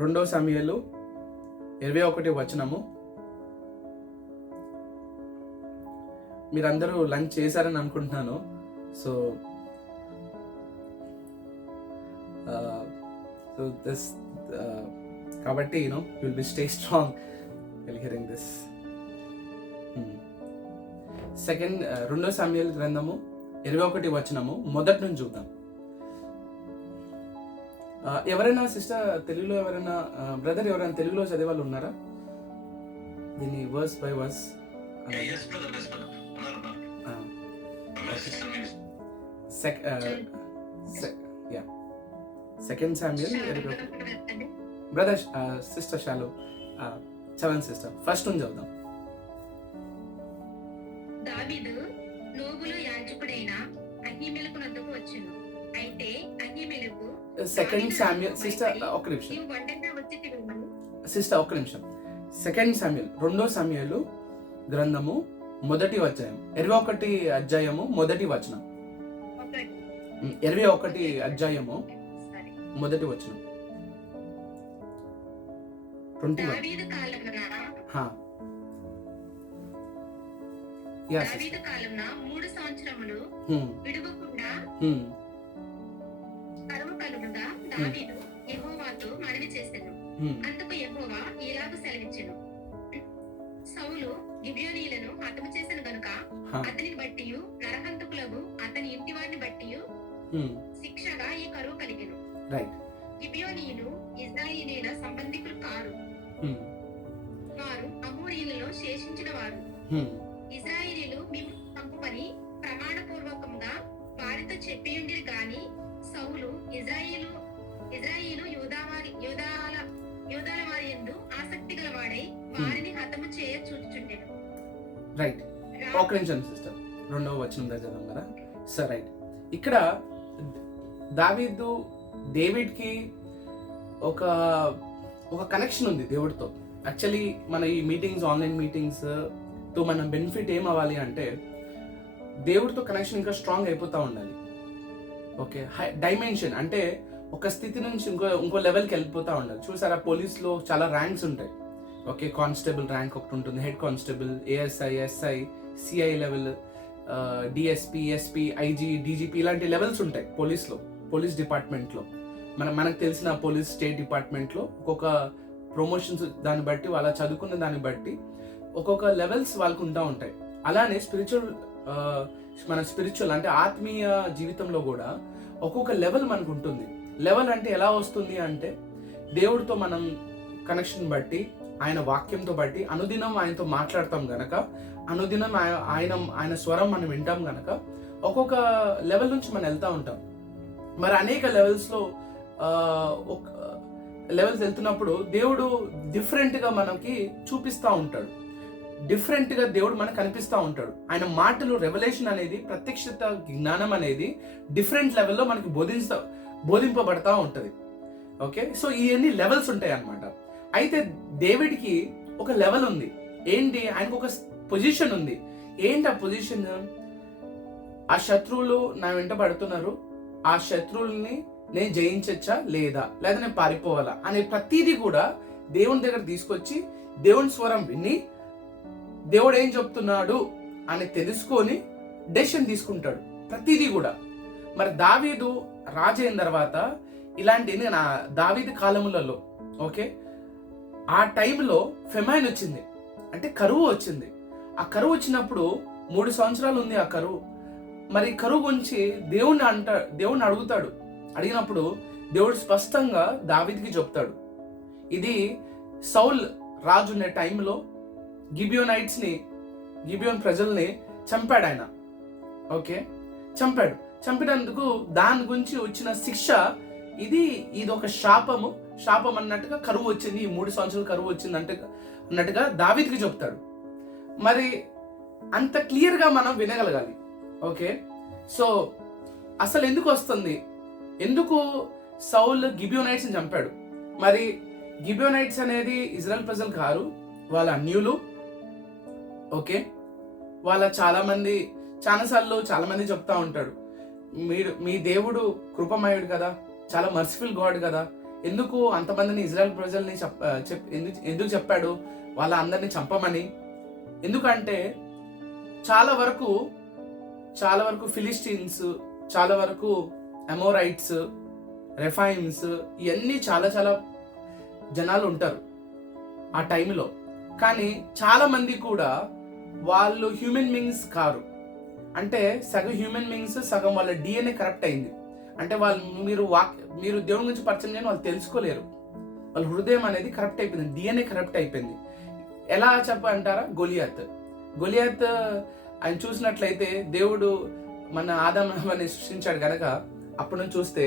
2 సమూయేలు 21 మీరందరూ లంచ్ చేశారని అనుకుంటున్నాను. సో దిస్ కాబట్టి will be stay strong while hearing this. 2 సమూయేలు గ్రంథము 21 మొదటి నుంచి చూద్దాం. ఎవరైనా సిస్టర్ తెలుగులో, ఎవరైనా బ్రదర్ ఎవరైనా తెలుగులో చదివే వాళ్ళు ఉన్నారా? దీన్ని verse by verse. Second Samuel brother sister షాలో చదవండి సిస్టర్, ఫస్ట్ నుంచి చదువుదాం. దావీదు నోబులో యాజకుడైన అహీమెలెకు వద్దకు వచ్చెను. అయితే అహీమెలెకు సెకండ్ శామ్యూయల్ సిస్టర్ ఒక్క నిమిషం సిస్టర్, ఒక్క నిమిషం. సెకండ్ శామ్యూయల్ 2 సమూయేలు గ్రంథము మొదటి అధ్యాయం 21 అధ్యాయము మొదటి వచనం. 21 అధ్యాయము మొదటి వచనం. దావీదు కాలమున 3 సంవత్సరములు విడువకుండా కరువు కలుగుగా దావీదు యెహోవాతో మనవి చేసెను. అందుకు యెహోవా ఇలాగు సెలవిచ్చెను, సౌలు గిబియోనీయులను హతము చేసెను గనుక అతనిని బట్టియు నరహంతకులకు అతని ఇంటి వారిని బట్టియు శిక్షగా ఈ కరువు కలిగెను. గిబియోనీయులు ఇశ్రాయేలీయుల సంబంధికులు కారు, వారు అమోరీయులలో శేషించిన వారు. ఇశ్రాయేలీయులు మేము చంపుమని ప్రమాణపూర్వకంగా వారితో చెప్పియుండిరి గాని సౌలు ఇశ్రాయేలు యూదాల వారి యందు ఆసక్తి గలవాడై వారిని హతము చేయ చూచుచుండెను. రైట్, ఒక నిమిషం సిస్టర్, 2వ వచనం దగ్గర చదవం కదా. సరే, రైట్. ఇక్కడ డేవిడ్కి ఒక కనెక్షన్ ఉంది దేవుడితో. యాక్చువల్లీ మన ఈ మీటింగ్స్, ఆన్లైన్ మీటింగ్స్ తో మనం బెనిఫిట్ ఏం అవ్వాలి అంటే దేవుడితో కనెక్షన్ ఇంకా స్ట్రాంగ్ అయిపోతూ ఉండాలి. ఓకే, డైమెన్షన్ అంటే ఒక స్థితి నుంచి ఇంకో లెవెల్కి వెళ్ళిపోతూ ఉండాలి. చూసారా, పోలీస్లో చాలా ర్యాంక్స్ ఉంటాయి. ఓకే, కానిస్టేబుల్ ర్యాంక్ ఒకటి ఉంటుంది, head constable, ASI, SI, CI level, DSP, SP, IG, DGP ఇలాంటి లెవెల్స్ ఉంటాయి పోలీస్ డిపార్ట్మెంట్లో. మనకు తెలిసిన పోలీస్ స్టేట్ డిపార్ట్మెంట్లో ఒక్కొక్క ప్రమోషన్స్ దాన్ని బట్టి, వాళ్ళ చదువుకున్న దాన్ని బట్టి ఒక్కొక్క లెవెల్స్ వాళ్ళకు ఉంటాయి. అలానే మన స్పిరిచువల్ అంటే ఆత్మీయ జీవితంలో కూడా ఒక్కొక్క లెవెల్ మనకు ఉంటుంది. లెవెల్ అంటే ఎలా వస్తుంది అంటే దేవుడితో మనం కనెక్షన్ బట్టి, ఆయన వాక్యంతో బట్టి, అనుదినం ఆయనతో మాట్లాడతాం గనక, అనుదినం ఆయన స్వరం మనం వింటాం గనక ఒక్కొక్క లెవెల్ నుంచి మనం వెళ్తూ ఉంటాం. మరి అనేక లెవెల్స్లో వెళ్తున్నప్పుడు దేవుడు డిఫరెంట్గా మనకి చూపిస్తూ ఉంటాడు, డిఫరెంట్గా దేవుడు మనకు కనిపిస్తూ ఉంటాడు. ఆయన మాటలు, రెవల్యూషన్ అనేది, ప్రత్యక్షత జ్ఞానం అనేది డిఫరెంట్ లెవెల్లో మనకి బోధింపబడతా ఉంటుంది. ఓకే, సో ఇవన్నీ లెవెల్స్ ఉంటాయి అన్నమాట. అయితే డేవిడ్కి ఒక లెవెల్ ఉంది. ఏంటి? ఆయనకు ఒక పొజిషన్ ఉంది. ఏంటి ఆ పొజిషన్? ఆ శత్రువులు నా వెంట పడుతున్నారు, ఆ శత్రువుల్ని నేను జయించచ్చా లేదా నేను పారిపోవాలా అనే ప్రతిదీ కూడా దేవుని దగ్గర తీసుకొచ్చి, దేవుని స్వరం విని, దేవుడు ఏం చెప్తున్నాడు అని తెలుసుకొని డెసిషన్ తీసుకుంటాడు ప్రతిదీ కూడా. మరి దావీదు రాజు అయిన తర్వాత ఇలాంటి నా దావీదు కాలములలో, ఓకే, ఆ టైంలో ఫెమైన్ వచ్చింది, అంటే కరువు వచ్చింది. ఆ కరువు వచ్చినప్పుడు 3 సంవత్సరాలు ఉంది ఆ కరువు. మరి కరువు గురించి దేవుణ్ణి అడిగినప్పుడు దేవుడు స్పష్టంగా దావీదుకి చెప్తాడు. ఇది సౌల్ రాజు ఉన్న టైంలో గిబియోన్ ప్రజల్ని చంపాడు ఆయన. ఓకే, చంపినందుకు దాని గురించి వచ్చిన శిక్ష ఇది ఒక శాపం అన్నట్టుగా కరువు వచ్చింది, ఈ 3 సంవత్సరాలు కరువు వచ్చింది అన్నట్టుగా దావీదుకి చెప్తాడు. మరి అంత క్లియర్గా మనం వినగలగాలి. ఓకే, సో అసలు ఎందుకు వస్తుంది? ఎందుకు సౌల్ గిబియోనైట్స్ని చంపాడు? మరి గిబియోనైట్స్ అనేది ఇజ్రాయెల్ ప్రజలు కారు, వాళ్ళ అన్యులు. ఓకే, వాళ్ళ చాలాసార్లు చాలా మంది చెప్తా ఉంటాడు, మీ దేవుడు కృపమయుడు కదా, చాలా మర్సిఫుల్ గాడ్ కదా, ఎందుకు అంతమందిని ఇజ్రాయెల్ ప్రజల్ని ఎందుకు చెప్పాడు వాళ్ళ అందరినీ చంపమని? ఎందుకంటే చాలా వరకు ఫిలిస్టీన్స్, చాలా వరకు అమోరైట్స్, రెఫైమ్స్, ఇవన్నీ చాలా జనాలు ఉంటారు ఆ టైంలో. కానీ చాలా మంది కూడా వాళ్ళు హ్యూమన్ బీయింగ్స్ కారు. అంటే సగం హ్యూమన్ బీయింగ్స్, సగం వాళ్ళ డిఎన్ఏ కరప్ట్ అయింది. అంటే వాళ్ళు మీరు దేవుని గురించి పరిచయం చేయని వాళ్ళు తెలుసుకోలేరు. వాళ్ళ హృదయం అనేది కరప్ట్ అయిపోయింది, డిఎన్ఏ కరప్ట్ అయిపోయింది. ఎలా చెప్పంటారా? గొలియాత్ ఆయన చూసినట్లయితే దేవుడు మన ఆదాముని సృష్టించాడు కనుక అప్పటి నుంచి చూస్తే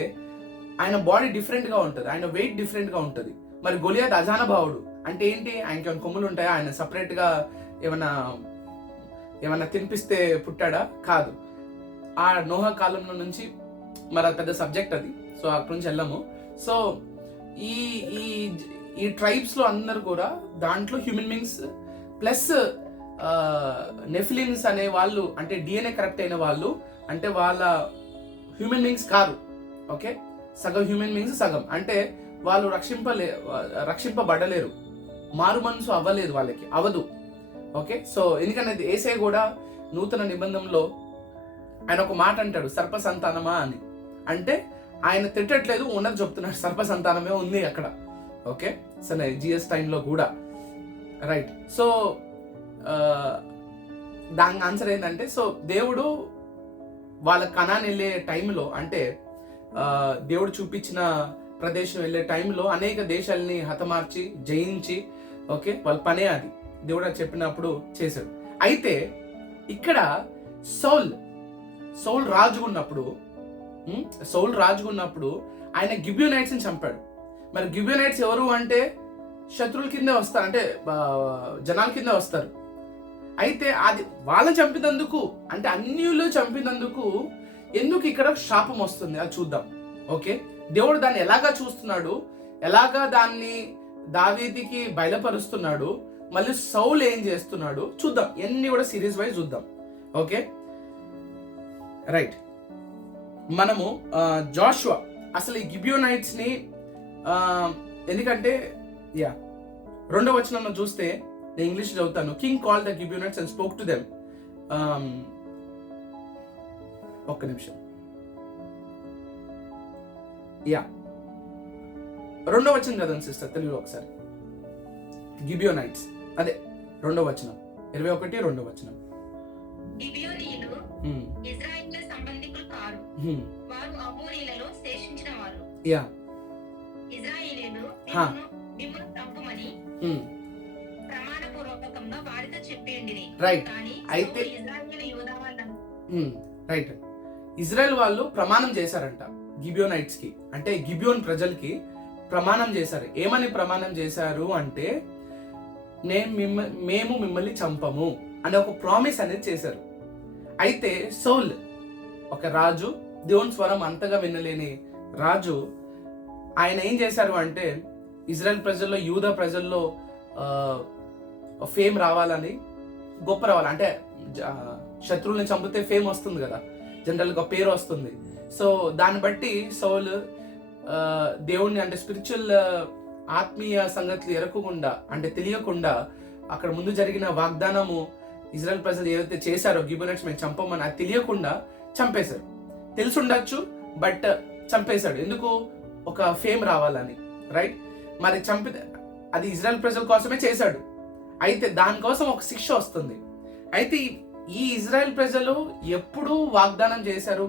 ఆయన బాడీ డిఫరెంట్గా ఉంటుంది, ఆయన వెయిట్ డిఫరెంట్గా ఉంటుంది. మరి గొలియాత్ అజానభావుడు అంటే ఏంటి? ఆయనకి ఏమైనా కొమ్ములు ఉంటాయా? ఆయన సపరేట్గా ఏమన్నా తినిపిస్తే పుట్టాడా? కాదు. ఆ నోహ కాలంలో నుంచి మరి అది పెద్ద సబ్జెక్ట్ అది, సో అక్కడి నుంచి వెళ్ళాము. సో ఈ ట్రైబ్స్లో అందరు కూడా దాంట్లో హ్యూమన్ బీయింగ్స్ ప్లస్ నెఫిలిమ్స్ అనే వాళ్ళు, అంటే డిఎన్ఏ కరెక్ట్ అయిన వాళ్ళు, అంటే వాళ్ళ హ్యూమన్ బీయింగ్స్ కాదు. ఓకే, సగం హ్యూమన్ బీయింగ్స్, సగం అంటే వాళ్ళు రక్షింపబడలేరు, మారు మనసు అవ్వలేదు, వాళ్ళకి అవ్వదు. ఓకే, సో ఎందుకంటే యేసయ్య కూడా నూతన నిబంధనలో ఆయన ఒక మాట అంటాడు, సర్ప సంతానమా అని. అంటే ఆయన తిట్టట్లేదు, ఉన్నది చెప్తున్నాడు, సర్ప సంతానమే ఉంది అక్కడ. ఓకే, సరే, జిఎస్ టైంలో కూడా రైట్. సో దానికి ఆన్సర్ ఏంటంటే, సో దేవుడు వాళ్ళ కనాన్ వెళ్ళే టైంలో, అంటే దేవుడు చూపించిన ప్రదేశం వెళ్ళే టైంలో అనేక దేశాలని హతమార్చి జయించి, ఓకే, వాళ్ళ పనే అది, దేవుడు అది చెప్పినప్పుడు చేశాడు. అయితే ఇక్కడ సౌల్ రాజుకున్నప్పుడు ఆయన గిబియోనైట్స్ ని చంపాడు. మరి గిబియోనైట్స్ ఎవరు అంటే శత్రువుల కింద వస్తారు, అంటే జనాల కింద వస్తారు. అయితే అది వాళ్ళని చంపినందుకు, అంటే అన్యులు చంపినందుకు ఎందుకు ఇక్కడ శాపం వస్తుంది అది చూద్దాం. ఓకే, దేవుడు దాన్ని ఎలాగా చూస్తున్నాడు, ఎలాగా దాన్ని దావీదుకి బయలుపరుస్తున్నాడు, మళ్ళీ సౌల్ ఏం చేస్తున్నాడు చూద్దాం. ఎన్ని కూడా సిరీస్ వైజ్ చూద్దాం. Okay, right. మనము జాషువా అసలు ఈ గిబియోనైట్స్ ని ఎందుకంటే 2వ వచనంలో చూస్తే, నేను ఇంగ్లీష్ చదువుతాను. King call the Gibeonites and spoke to them. ఒక్క నిమిషం. 2వ వచనం కదండి సిస్టర్, తెలుగులో ఒకసారి. గిబియోనైట్స్, అదే 2వ వచనం, 21, 2వ వచనం. గిబియోనీయులు ఇశ్రాయేలుల సంబంధికులు కారు, వారు అమోరీయులలో శేషించిన వారు. ఇశ్రాయేలీయులు మిమ్మును చంపమని ప్రమాణపూర్వకంగా వారితో చెప్పేయండిరి. రైట్. అయితే రైట్, ఇజ్రాయెల్ వాళ్ళు ప్రమాణం చేశారంట గిబియోనైట్స్ కి, అంటే గిబియోన్ ప్రజలకి ప్రమాణం చేశారు. ఏమని ప్రమాణం చేశారు అంటే, మేము మిమ్మల్ని చంపము అనే ఒక ప్రామిస్ అనేది చేశారు. అయితే సౌల్ ఒక రాజు, దేవుని స్వరం అంతగా వినలేని రాజు, ఆయన ఏం చేశారు అంటే, ఇజ్రాయెల్ ప్రజల్లో, యూదా ప్రజల్లో ఫేమ్ రావాలని, గొప్ప రావాలి, అంటే శత్రువుల్ని చంపితే ఫేమ్ వస్తుంది కదా, జనరల్గా పేరు వస్తుంది. సో దాన్ని బట్టి సౌల్ దేవుణ్ణి, అంటే స్పిరిచువల్ ఆత్మీయ సంగతులు ఎరగకుండా, అంటే తెలియకుండా, అక్కడ ముందు జరిగిన వాగ్దానము ఇజ్రాయెల్ ప్రజలు ఏదైతే చేశారో గిబియోనైట్స్ మేము చంపమని, అది తెలియకుండా చంపేశారు. తెలిసి ఉండొచ్చు, బట్ చంపేశాడు. ఎందుకు? ఒక ఫేమ్ రావాలని, రైట్. మరి చంపితే అది ఇజ్రాయెల్ ప్రజల కోసమే చేశాడు. అయితే దానికోసం ఒక శిక్ష వస్తుంది. అయితే ఈ ఇజ్రాయెల్ ప్రజలు ఎప్పుడు వాగ్దానం చేశారు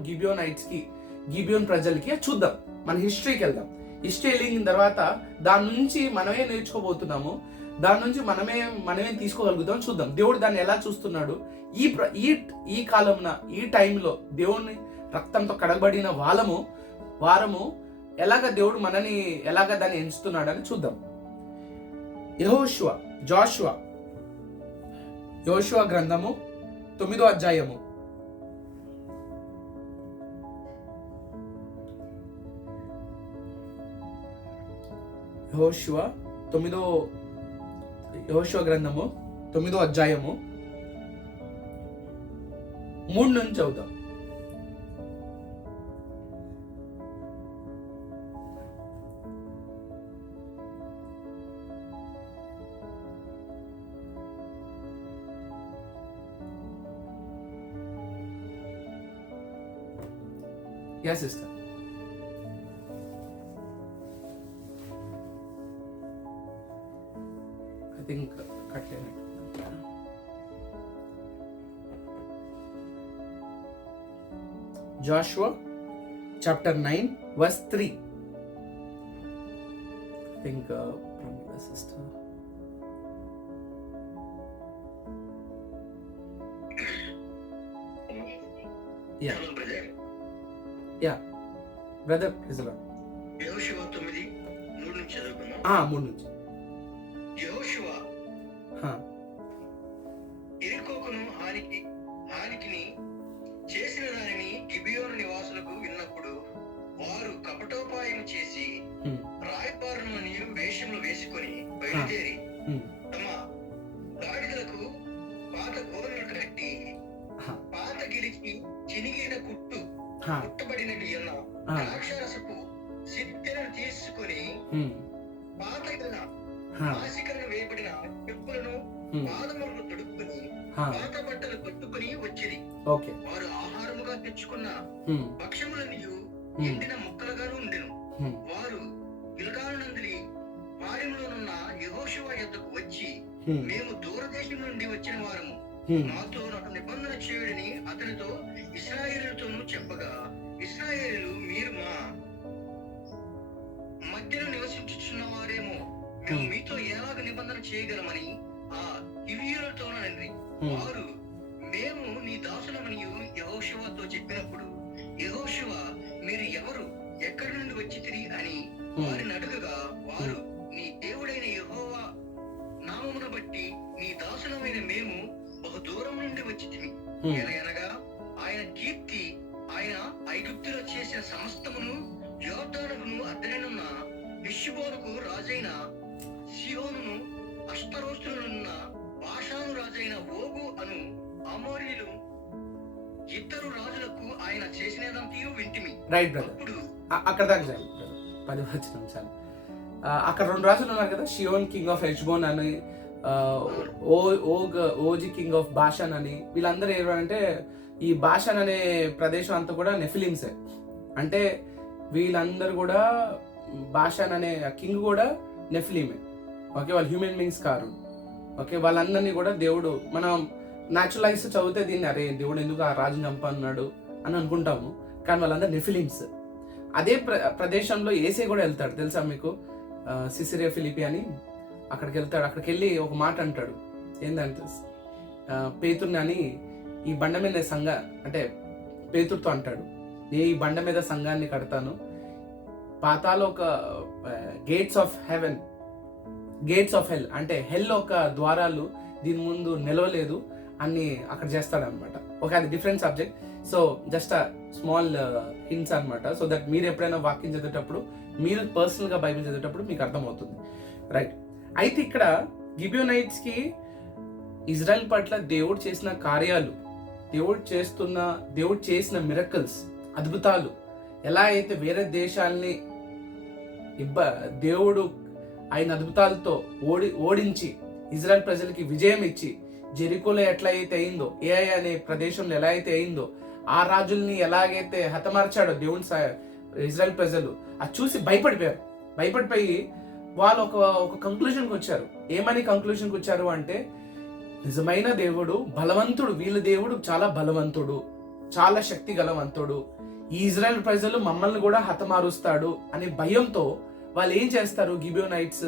గిబియోన్ ప్రజలకి చూద్దాం. మన హిస్టరీకి వెళ్దాం. హిస్టరీ వెళ్ళిన తర్వాత దాని నుంచి మనమే నేర్చుకోబోతున్నాము, దాని నుంచి మనమే తీసుకోగలుగుతాం. చూద్దాం దేవుడు దాన్ని ఎలా చూస్తున్నాడు. ఈ కాలంన, ఈ టైంలో దేవుని రక్తంతో కడగబడిన వారము ఎలాగ దేవుడు మనని ఎలాగ దాన్ని ఎంచుతున్నాడు అని చూద్దాం. యెహోషువ గ్రంథము 9వ అధ్యాయము. యెహోషువ గ్రంథము 9వ అధ్యాయము 3 నుంచి చదువుతాం. Yeah sister. ఐ థింక్ కట్లేనట్టు. Joshua chapter 9 verse 3. I think from the sister. Yeah. Yeah. Brother, praise the Lord. యెహోషువ 9:3 నుంచి చదువుకుందాం. 3 నుంచి. యెహోషువ హా. యెరికోకును హానికిని చేసిన దానిని గిబియోను నివాసులకు విన్నప్పుడు వారు కపటోపాయం చేసి రాయబారులని వేషములు వేసుకొని బయలుదేరి తమ గాడిదలకు పాత గోనెలు కట్టి పాత గిలికి చినిగిన కుట్టబడినట్టు ఉన్న ద్రాక్షరసపు సిద్ధెలను తీసుకుని పాత నాసికలను వేయబడిన చెప్పులను పాదములను తొడుక్కుని పాత బట్టలు కట్టుకుని వచ్చింది. వారు ఆహారముగా తెచ్చుకున్న భక్ష్యములనియు ఎండిన ముక్కలుగాను ఉండెను. వారు గిల్గాలునందలి పాలెములోనున్న యెహోషువ యొద్దకు వచ్చి, మేము దూరదేశం నుండి వచ్చిన వారము, మాతో నాకు నిబంధన చేయుడని అతనితో ఇశ్రాయేలుతోనూ చెప్పగా, ఇశ్రాయేలు మీరు మా మధ్యలో నివసించుచున్న వారేమో, మేము మీతో ఎలాగ నిబంధన చేయగలమని ఆ హివ్వీయులతోనండి. వారు మేము నీ దాసులమని యెహోషువతో చెప్పినప్పుడు, యెహోషువ మీరు ఎవరు, ఎక్కడి నుండి వచ్చితిరి అని వారిని అడుగగా, వారు నీ దేవుడైన యెహోవా నామమును బట్టి నీ దాసులమైన మేము బహు దూరం నుండి వచ్చితిమి. అనగా ఆయన కీర్తి, ఆయన ఐగుప్తులో చేసిన సమస్తమును, యోర్దానును అద్దెనున్న హెష్బోనుకు రాజైన సీహోనును, అష్టరోస్తులున్న బాషాను రాజైన ఓగు అను అమోరీలు ఇద్దరు రాజులకు ఆయన చేసినదంతయు వింటిమి. రైట్ బ్రదర్, అక్కడ దాకా చాలు బ్రదర్, 10 వచనం చాలు. అక్కడ 2 రాజులు ఉన్నారు కదా, షియోన్ కింగ్ ఆఫ్ హెష్బోన్ అని, ఓజీ కింగ్ ఆఫ్ బాషాన్ అని. వీళ్ళందరూ ఏమంటే ఈ బాషాన్ అనే ప్రదేశం అంతా కూడా నెఫిలిమ్సే. అంటే వీళ్ళందరూ కూడా, బాషాన్ అనే కింగ్ కూడా నెఫిలిమే. ఓకే, వాళ్ళు హ్యూమన్ బీయింగ్స్ కారు. ఓకే, వాళ్ళందరినీ కూడా దేవుడు, మనం న్యాచురలైజ్ చదివితే దీన్ని అరే దేవుడు ఎందుకు ఆ రాజుని చంపన్నాడు అని అనుకుంటాము, కానీ వాళ్ళందరూ నెఫిలిమ్స్. అదే ప్రదేశంలో ఏసే కూడా వెళ్తాడు తెలుసా మీకు, సిసిరియా ఫిలిపి అని అక్కడికి వెళ్తాడు. అక్కడికి వెళ్ళి ఒక మాట అంటాడు, ఏంటంటే పేతుర్ని అని, ఈ బండ మీద అంటే పేతుర్తో అంటాడు, నేను ఈ బండ మీద సంఘాన్ని కడతాను, పాతాలో ఒక gates of haven, gates of హెల్ అంటే హెల్ ఒక ద్వారాలు దీని ముందు నిలవలేదు అని అక్కడ చేస్తాడు అనమాట. ఓకే, అది different subject. So just small hints అనమాట, సో దట్ మీరు ఎప్పుడైనా వాక్యం చదివేటప్పుడు, మీరు పర్సనల్గా బైబిల్ చదివేటప్పుడు మీకు అర్థమవుతుంది. రైట్. అయితే ఇక్కడ గిబియోనైట్స్కి ఇజ్రాయెల్ పట్ల దేవుడు చేసిన కార్యాలు, దేవుడు చేసిన మిరకల్స్, అద్భుతాలు, ఎలా అయితే వేరే దేశాలని దేవుడు ఆయన అద్భుతాలతో ఓడించి ఇజ్రాయెల్ ప్రజలకి విజయం ఇచ్చి, జెరికోలో ఎట్లా అయితే అయిందో, ఏఐ అనే ప్రదేశంలో ఎలా అయితే అయిందో, ఆ రాజుల్ని ఎలాగైతే హతమార్చాడో దేవుని ఇజ్రాయెల్ ప్రజలు, అది చూసి భయపడిపోయి వాళ్ళు ఒక కంక్లూషన్కి వచ్చారు. ఏమని కంక్లూషన్కి వచ్చారు అంటే, నిజమైన దేవుడు బలవంతుడు, వీళ్ళ దేవుడు చాలా బలవంతుడు, చాలా శక్తి గలవంతుడు, ఈ ఇజ్రాయెల్ ప్రజలు మమ్మల్ని కూడా హతమారుస్తాడు అనే భయంతో వాళ్ళు ఏం చేస్తారు, గిబియోనైట్స్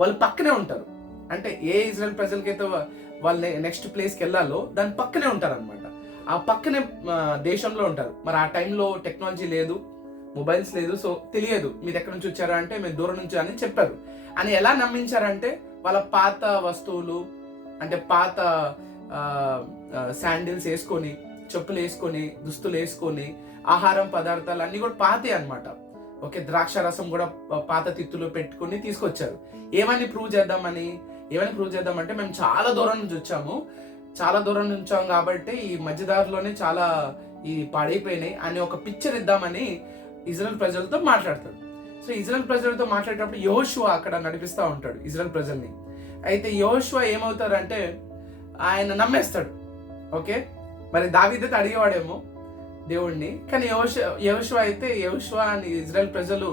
వాళ్ళు పక్కనే ఉంటారు. అంటే ఏ ఇజ్రాయెల్ ప్రజలకైతే వాళ్ళ నెక్స్ట్ ప్లేస్కి వెళ్ళాలో దాని పక్కనే ఉంటారు అనమాట. ఆ పక్కనే దేశంలో ఉంటారు. మరి ఆ టైంలో టెక్నాలజీ లేదు, మొబైల్స్ లేదు, సో తెలియదు మీరు ఎక్కడి నుంచి వచ్చారా అంటే మేము దూరం నుంచి అని చెప్పారు. అని ఎలా నమ్మించారంటే, వాళ్ళ పాత వస్తువులు, అంటే పాత శాండిల్స్ వేసుకొని, చెప్పులు వేసుకొని, దుస్తులు వేసుకొని, ఆహారం పదార్థాలు అన్నీ కూడా పాతే అనమాట. ఓకే, ద్రాక్ష రసం కూడా పాత తిత్తులు పెట్టుకుని తీసుకొచ్చారు. ఏమని ప్రూవ్ చేద్దామంటే, మేము చాలా దూరం నుంచి వచ్చాము కాబట్టి ఈ మధ్యదారిలోనే చాలా ఈ పాడైపోయినాయి అని ఒక పిక్చర్ ఇద్దామని ఇజ్రాయెల్ ప్రజలతో మాట్లాడతాడు. సో ఇజ్రాయెల్ ప్రజలతో మాట్లాడేటప్పుడు యెహోషువ అక్కడ నడిపిస్తూ ఉంటాడు ఇజ్రాయెల్ ప్రజల్ని. అయితే యెహోషువ ఏమవుతారంటే, ఆయన నమ్మేస్తాడు. ఓకే, మరి దావీదుతో అడిగేవాడేమో, దేవుణ్ణి. కానీ యెహోషువ అయితే అని ఇజ్రాయెల్ ప్రజలు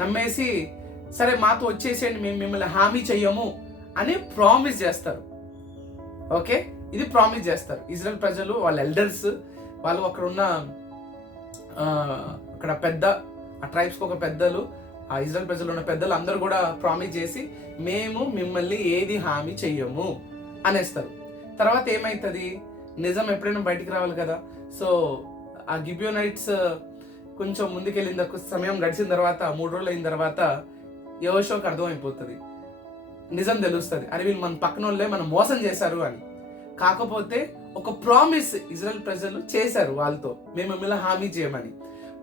నమ్మేసి సరే మాతో వచ్చేసేయండి, మేము మిమ్మల్ని హామీ చెయ్యము అని ప్రామిస్ చేస్తారు. ఓకే, ఇది ప్రామిస్ చేస్తారు ఇజ్రాయెల్ ప్రజలు, వాళ్ళ ఎల్డర్స్, వాళ్ళు అక్కడ ఉన్న అక్కడ పెద్ద ఆ ట్రైబ్స్కి ఒక పెద్దలు, ఆ ఇజ్రాయెల్ ప్రజలు ఉన్న పెద్దలు అందరూ కూడా ప్రామిస్ చేసి మేము మిమ్మల్ని ఏది హామీ చెయ్యము అనేస్తారు. తర్వాత ఏమవుతుంది, నిజం ఎప్పుడైనా బయటికి రావాలి కదా. సో ఆ గిబియోనైట్స్ కొంచెం ముందుకెళ్ళిన సమయం గడిచిన తర్వాత 3 రోజులు అయిన తర్వాత యెహోషువకు అర్థమైపోతుంది, నిజం తెలుస్తుంది, అరే వీళ్ళు మన పక్కన వాళ్ళే మనం మోసం చేశారు అని. కాకపోతే ఒక ప్రామిస్ ఇజ్రాయెల్ ప్రజలు చేశారు వాళ్ళతో, మేము మిమ్మల్ని హామీ చేయమని.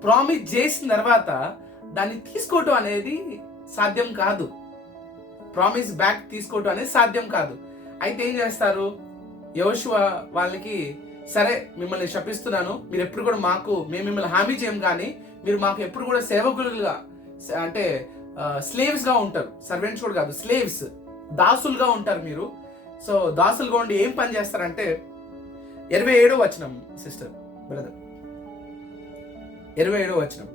ప్రామిస్ చేసిన తర్వాత దాన్ని తీసుకోవటం అనేది సాధ్యం కాదు, ప్రామిస్ బ్యాక్ తీసుకోవటం అనేది సాధ్యం కాదు. అయితే ఏం చేస్తారు, యెహోషువ వాళ్ళకి సరే మిమ్మల్ని శపిస్తున్నాను, మీరు ఎప్పుడు కూడా మేము మిమ్మల్ని హామీ చేయం, కానీ మీరు మాకు ఎప్పుడు కూడా సేవకులుగా అంటే స్లేవ్స్ గా ఉంటారు, సర్వెంట్స్ కూడా కాదు, స్లేవ్స్, దాసులుగా ఉంటారు మీరు. సో దాసులుగా ఉండి ఏం పని చేస్తారంటే 27వ వచనం సిస్టర్ బ్రదర్, 27వ వచనం.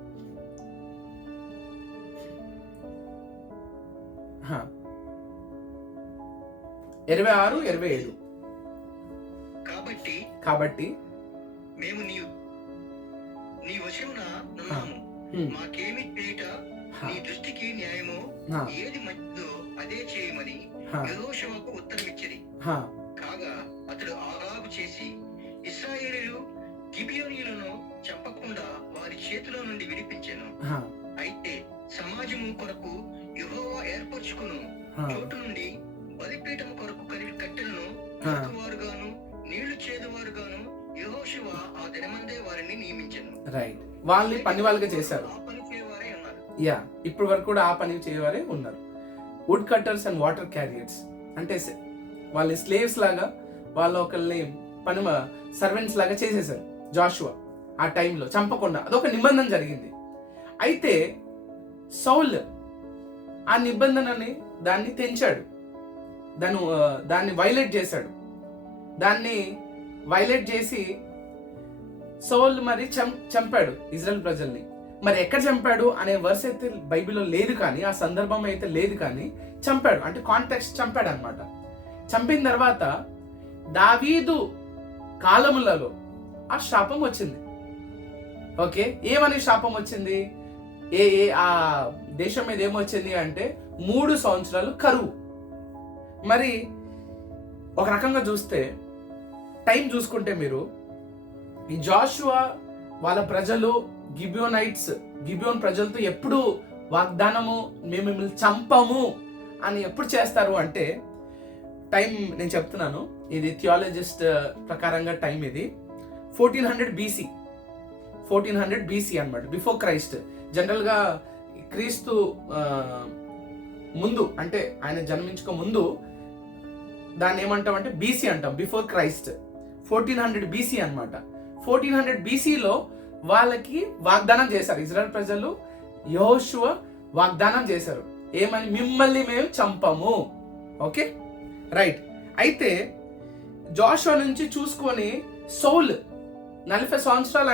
26, 27. కాబట్టి మేము నీ వశమున ఉన్నాము, మాకేమి చేయుట నీ దృష్టికి న్యాయమో, ఏది మంచిదో అదే చేయమని యెహోషువకు ఉత్తరమిచ్చిరి. కాగా అతడు ఆగాగు చేసి ఇశ్రాయేలీయులు గిబియోనీయులను చంపకుండా వారి చేతిలో నుండి విడిపించెను. అయితే సమాజము కొరకు యెహోవా ఏర్పరచుకును చోటు నుండి బలిపీఠం కొరకు కట్టెలను వారుగాను నీళ్లు చేదువారుగాను యెహోషువ ఆ దినమందే వారిని నియమించెను. రైట్, వాళ్ళని పని వాళ్ళుగా చేశారు. యా, ఇప్పటి వరకు కూడా ఆ పని చేయవారే ఉన్నారు. Wood cutters and water carriers అంటే వాళ్ళ స్లేవ్స్ లాగా వాళ్ళ ఒకళ్ళని పని సర్వెంట్స్ లాగా చేసేసారు జాషువ ఆ టైంలో, చంపకుండా. అదొక నిబంధన జరిగింది. అయితే సౌల్ ఆ నిబంధనని దాన్ని తెంచాడు, దాన్ని వైలేట్ చేశాడు. దాన్ని వైలేట్ చేసి సౌల్ మరి చంపాడు ఇజ్రాయెల్ ప్రజల్ని. మరి ఎక్కడ చంపాడు అనే వర్స్ అయితే బైబిల్లో లేదు, కానీ ఆ సందర్భం అయితే లేదు, కానీ చంపాడు అంటే కాంటెక్స్ట్ చంపాడు అనమాట. చంపిన తర్వాత దావీదు కాలములలో ఆ శాపం వచ్చింది. ఓకే, ఏమని శాపం వచ్చింది, ఆ దేశం మీద ఏమొచ్చింది అంటే 3 సంవత్సరాలు కరువు. మరి ఒక రకంగా చూస్తే టైం చూసుకుంటే మీరు ఈ జాషువ వాళ్ళ ప్రజలు గిబియోన్ ప్రజలతో ఎప్పుడు వాగ్దానము మేము మిమ్మల్ని చంపము అని ఎప్పుడు చేస్తారు అంటే, టైం నేను చెప్తున్నాను, ఇది థియాలజిస్ట్ ప్రకారంగా టైం ఇది 1400 BC అన్నమాట, బిఫోర్ క్రైస్ట్. జనరల్గా క్రీస్తు ముందు అంటే ఆయన జన్మించక ముందు దాన్ని ఏమంటాం అంటే బీసీ అంటాం, బిఫోర్ క్రైస్ట్. 1400 BC అన్నమాట. 1400 BCలో వాళ్ళకి వాగ్దానం చేశారు ఇజ్రాయెల్ ప్రజలు, యెహోషువ వాగ్దానం చేశారు ఏమని, మిమ్మల్ని మేము చంపము. Okay right. అయితే జోషువ నుంచి చూసుకొని సౌల్ 40 సంవత్సరాలు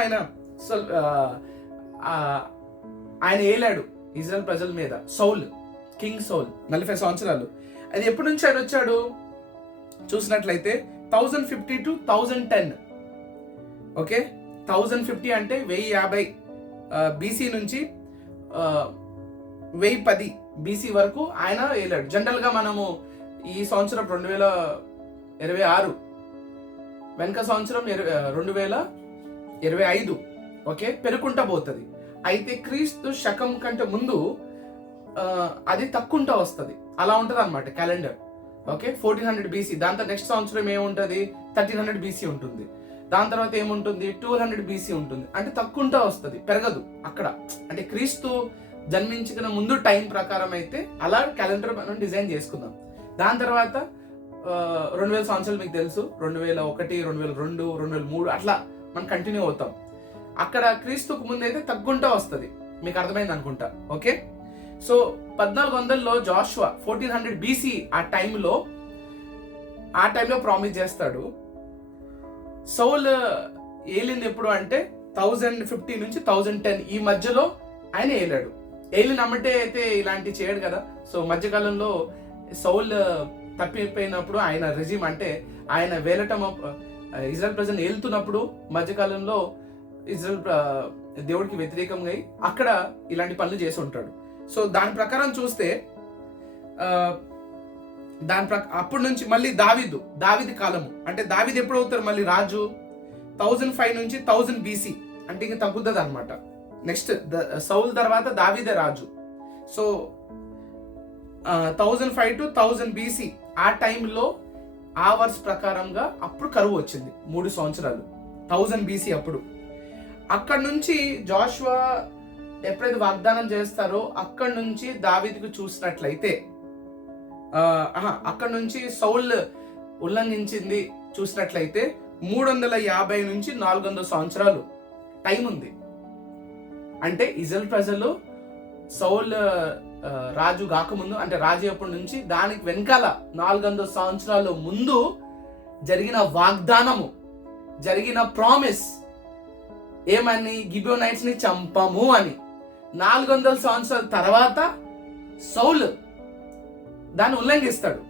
ఆయన ఏలాడు ఇజ్రాయెల్ ప్రజల మీద. కింగ్ సౌల్ 40 సంవత్సరాలు. అది ఎప్పటి నుంచి ఆయన వచ్చాడు చూసినట్లయితే 1050 to 1010. ఓకే, 1050 అంటే 1050 BC నుంచి 1010 BC వరకు ఆయన ఏలాడు. జనరల్గా మనము ఈ సంవత్సరం 2026, వెనక సంవత్సరం 2025. ఓకే, పెరుగుకుంటా పోతుంది. అయితే క్రీస్తు శకం కంటే ముందు అది తక్కువ వస్తుంది, అలా ఉంటుంది అనమాట క్యాలెండర్. Okay, 1400 BC. దాంతో నెక్స్ట్ సంవత్సరం ఏముంటుంది, 1300 BC ఉంటుంది. దాని తర్వాత ఏముంటుంది, 1200 BC ఉంటుంది. అంటే తక్కువ వస్తుంది, పెరగదు అక్కడ. అంటే క్రీస్తు జన్మించిన ముందు టైం ప్రకారం అయితే అలా క్యాలెండర్ మనం డిజైన్ చేసుకుందాం. దాని తర్వాత 2000 సంవత్సరాలు మీకు తెలుసు, 2001, 2002, 2003 అట్లా మనం కంటిన్యూ అవుతాం. అక్కడ క్రీస్తుకు ముందు అయితే తగ్గుంటా వస్తుంది, మీకు అర్థమైంది అనుకుంటా. ఓకే, సో 1400లో జాషువ 1400 BC ఆ టైంలో ప్రామిస్ చేస్తాడు. సౌల్ ఏలింది ఎప్పుడు అంటే 1050 నుంచి 1010 ఈ మధ్యలో ఆయన ఏలాడు. ఏలినమ్మటే అయితే ఇలాంటి చేయడు కదా. సో మధ్యకాలంలో సౌల్ తప్పిపోయినప్పుడు ఆయన రెజిమ్ అంటే ఆయన వేలటం ఇజ్రాయెల్ ప్రజలను ఏలుతున్నప్పుడు మధ్యకాలంలో ఇజ్రాయెల్ దేవుడికి వ్యతిరేకంగా అక్కడ ఇలాంటి పనులు చేసి ఉంటాడు. సో దాని ప్రకారం చూస్తే అప్పటి నుంచి మళ్ళీ దావీదు కాలము అంటే దావీదు ఎప్పుడు అవుతారు మళ్ళీ రాజు 1005 నుంచి 1000 BC అంటే ఇంక తగ్గుతుంది అనమాట. నెక్స్ట్ సౌల్ తర్వాత దావీదే రాజు. సో 1005 to 1000 BC ఆ టైంలో ఆ వర్స్ ప్రకారంగా అప్పుడు కరువు వచ్చింది 3 సంవత్సరాలు 1000 BC అప్పుడు. అక్కడ నుంచి జోషువా ఎప్పుడైతే వాగ్దానం చేస్తారో అక్కడ నుంచి దావీదుకు చూసినట్లయితే అక్కడ నుంచి సౌల్ ఉల్లంఘించింది చూసినట్లయితే 350 నుంచి 400 సంవత్సరాలు టైం ఉంది. అంటే ఇజ్రాయెల్ ప్రజలు సౌల్ రాజు కాకముందు అంటే రాజు అప్పటి నుంచి దానికి వెనకాల 400 సంవత్సరాల ముందు జరిగిన వాగ్దానము, జరిగిన ప్రామిస్ ఏమని, గిబియోనైట్స్ ని చంపము అని. 400 సంవత్సరాల తర్వాత సౌల్ దాన్ని ఉల్లంఘిస్తాడు.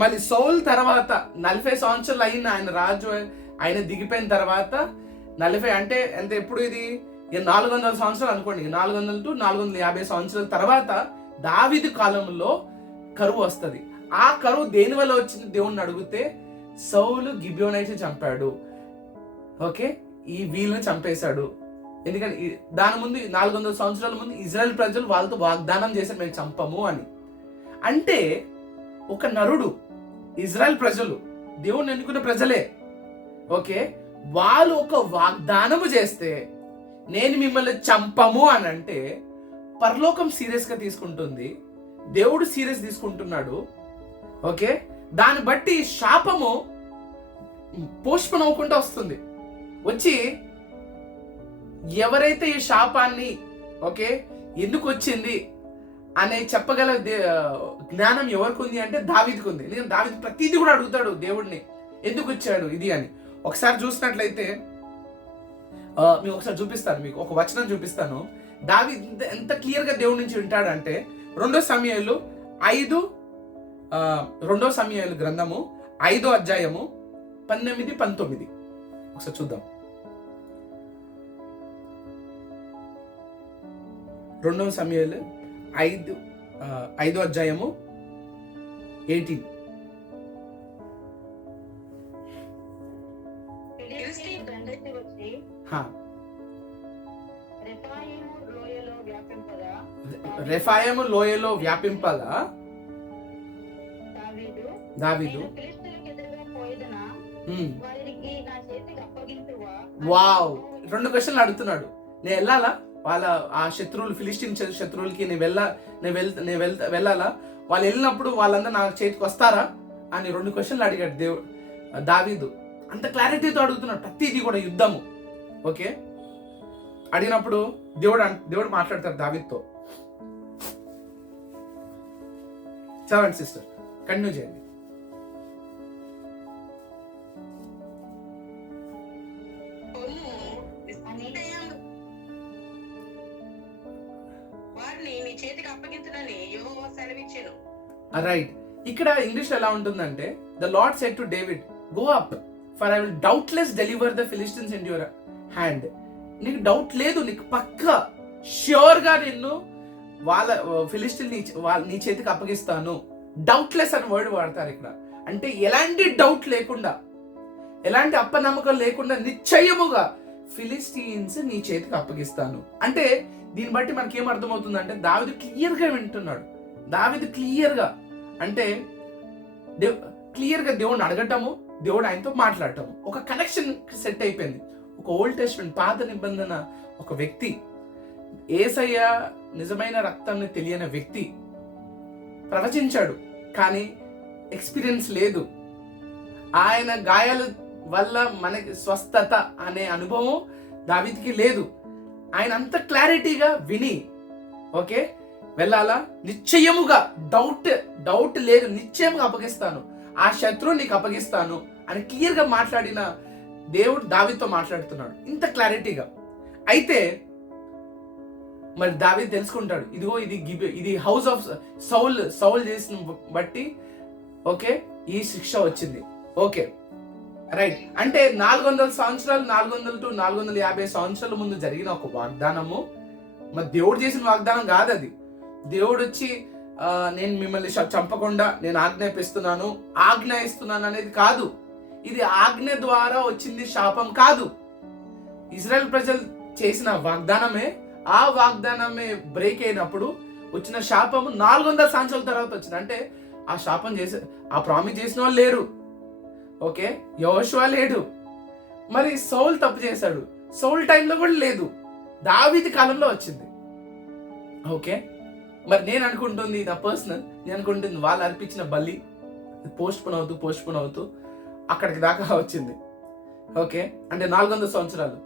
మళ్ళీ సౌల్ తర్వాత 40 సంవత్సరాలు అయిన ఆయన రాజు ఆయన దిగిపోయిన తర్వాత 40 అంటే ఎంత, ఎప్పుడు ఇది 400 సంవత్సరాలు అనుకోండి, 400 to 450 సంవత్సరాల తర్వాత దావీదు కాలంలో కరువు వస్తుంది. ఆ కరువు దేని వల్ల వచ్చింది దేవుణ్ణి అడిగితే సౌలు గిబియోనైట్స్ చంపాడు. ఓకే, ఈ వీళ్ళని చంపేశాడు. ఎందుకంటే దాని ముందు 400 సంవత్సరాల ముందు ఇజ్రాయెల్ ప్రజలు వాళ్ళతో వాగ్దానం చేశారు మేము చంపము అని. అంటే ఒక నరుడు, ఇజ్రాయెల్ ప్రజలు దేవుణ్ణి ఎన్నుకున్న ప్రజలే. ఓకే, వాళ్ళు ఒక వాగ్దానము చేస్తే నేను మిమ్మల్ని చంపము అని అంటే పరలోకం సీరియస్ గా తీసుకుంటుంది, దేవుడు సీరియస్ తీసుకుంటున్నాడు. ఓకే, దాన్ని బట్టి శాపము పోస్ట్పోన్ అవ్వకుండా వస్తుంది. వచ్చి ఎవరైతే ఈ శాపాన్ని ఓకే ఎందుకు వచ్చింది అనే చెప్పగల జ్ఞానం ఎవరికి ఉంది అంటే దావీదుకు ఉంది. ఎందుకంటే దావీదు ప్రతిదీ కూడా అడుగుతాడు దేవుడిని, ఎందుకు వచ్చాడు ఇది అని. ఒకసారి చూసినట్లయితే మీకు ఒకసారి చూపిస్తాను, మీకు ఒక వచనం చూపిస్తాను. దావీదు ఎంత క్లియర్ గా దేవుడి నుంచి వింటాడంటే 2 సమూయేలు 5 2 సమూయేలు గ్రంథము 5వ అధ్యాయము 18-19 ఒకసారి చూద్దాం. 2 సమూయేలు 5వ అధ్యాయము 18. రెఫాయము లోయలో వ్యాపింపగా దావీదు వావ్ 2 క్వశ్చన్లు అడుగుతున్నాడు. నేను వెళ్ళాలా వాళ్ళ ఆ శత్రువులు, ఫిలిస్టీన్ శత్రువులకి నేను వెళ్ళాలా, వాళ్ళు వెళ్ళినప్పుడు వాళ్ళందరూ నా చేతికి వస్తారా అని 2 క్వశ్చన్లు అడిగాడు దావీదు. అంత క్లారిటీతో అడుగుతున్నాడు, ప్రతిదీ కూడా యుద్ధము. ఓకే, అడిగినప్పుడు దేవుడు మాట్లాడతారు దావీదుతో. చదవండి సిస్టర్, కంటిన్యూ చేయండి. రైట్, ఇక్కడ ఇంగ్లీష్ ఎలా ఉంటుందంటే the Lord said to David go up for I will doubtless deliver the Philistines in your hand. నీకు డౌట్ లేదు, నీకు పక్కా ష్యూర్ గా నిన్ను వాళ్ళ ఫిలిస్టిన్ నీ చేతికి అప్పగిస్తాను. డౌట్లెస్ అని వర్డ్ వాడతారు ఇక్కడ. అంటే ఎలాంటి డౌట్ లేకుండా, ఎలాంటి అప్పనమ్మకం లేకుండా నిశ్చయముగా ఫిలిస్టీన్స్ నీ చేతికి అప్పగిస్తాను. అంటే దీన్ని బట్టి మనకి ఏం అర్థమవుతుందంటే దావీదు క్లియర్ గా వింటున్నాడు. దావీదు క్లియర్ గా అంటే క్లియర్ గా దేవుడిని అడగటము, దేవుడు ఆయనతో మాట్లాడటము, ఒక కనెక్షన్ సెట్ అయిపోయింది. ఒక ఓల్డ్ టెస్ట్మెంట్ పాత నిబంధన ఒక వ్యక్తి, యేసయ్య నిజమైన రక్తాన్ని తెలియని వ్యక్తి ప్రవచించాడు, కానీ ఎక్స్పీరియన్స్ లేదు. ఆయన గాయాల వల్ల మనకి స్వస్థత అనే అనుభవం దావీదుకి లేదు. ఆయన అంత క్లారిటీగా విని ఓకే వెళ్ళాలా, నిశ్చయముగా డౌట్ లేదు, నిశ్చయముగా అప్పగిస్తాను, ఆ శత్రువు నీకు అప్పగిస్తాను అని క్లియర్ గా మాట్లాడిన దేవుడు దావీదుతో మాట్లాడుతున్నాడు ఇంత క్లారిటీగా. అయితే మరి దావీదు తెలుసుకుంటాడు, ఇదిగో ఇది హౌస్ ఆఫ్ సౌల్ చేసిన బట్టి ఓకే ఈ శిక్ష వచ్చింది. Okay right. అంటే 400 సంవత్సరాలు 400 to 450 సంవత్సరాల ముందు జరిగిన ఒక వాగ్దానము, మరి దేవుడు చేసిన వాగ్దానం కాదు అది. దేవుడు వచ్చి నేను మిమ్మల్ని చంపకుండా నేను ఆజ్ఞాయిస్తున్నాను అనేది కాదు. ఇది ఆజ్ఞ ద్వారా వచ్చింది, శాపం కాదు. ఇజ్రాయెల్ ప్రజలు చేసిన వాగ్దానమే, ఆ వాగ్దానమే బ్రేక్ అయినప్పుడు వచ్చిన శాపము 400 సంవత్సరాల తర్వాత వచ్చింది. అంటే ఆ శాపం ఆ ప్రామిస్ చేసిన వాళ్ళు లేరు. ఓకే, యెహోషువ లేడు, మరి సౌల్ తప్పు చేశాడు, సౌల్ టైంలో కూడా లేదు, దావీదు కాలంలో వచ్చింది. ఓకే, మరి నేను అనుకుంటుంది నా పర్సనల్, నేను అనుకుంటుంది వాళ్ళు అర్పించిన బలి పోస్ట్ పోన్ అవుతూ అక్కడికి దాకా వచ్చింది. ఓకే, అంటే 400 సంవత్సరాలు.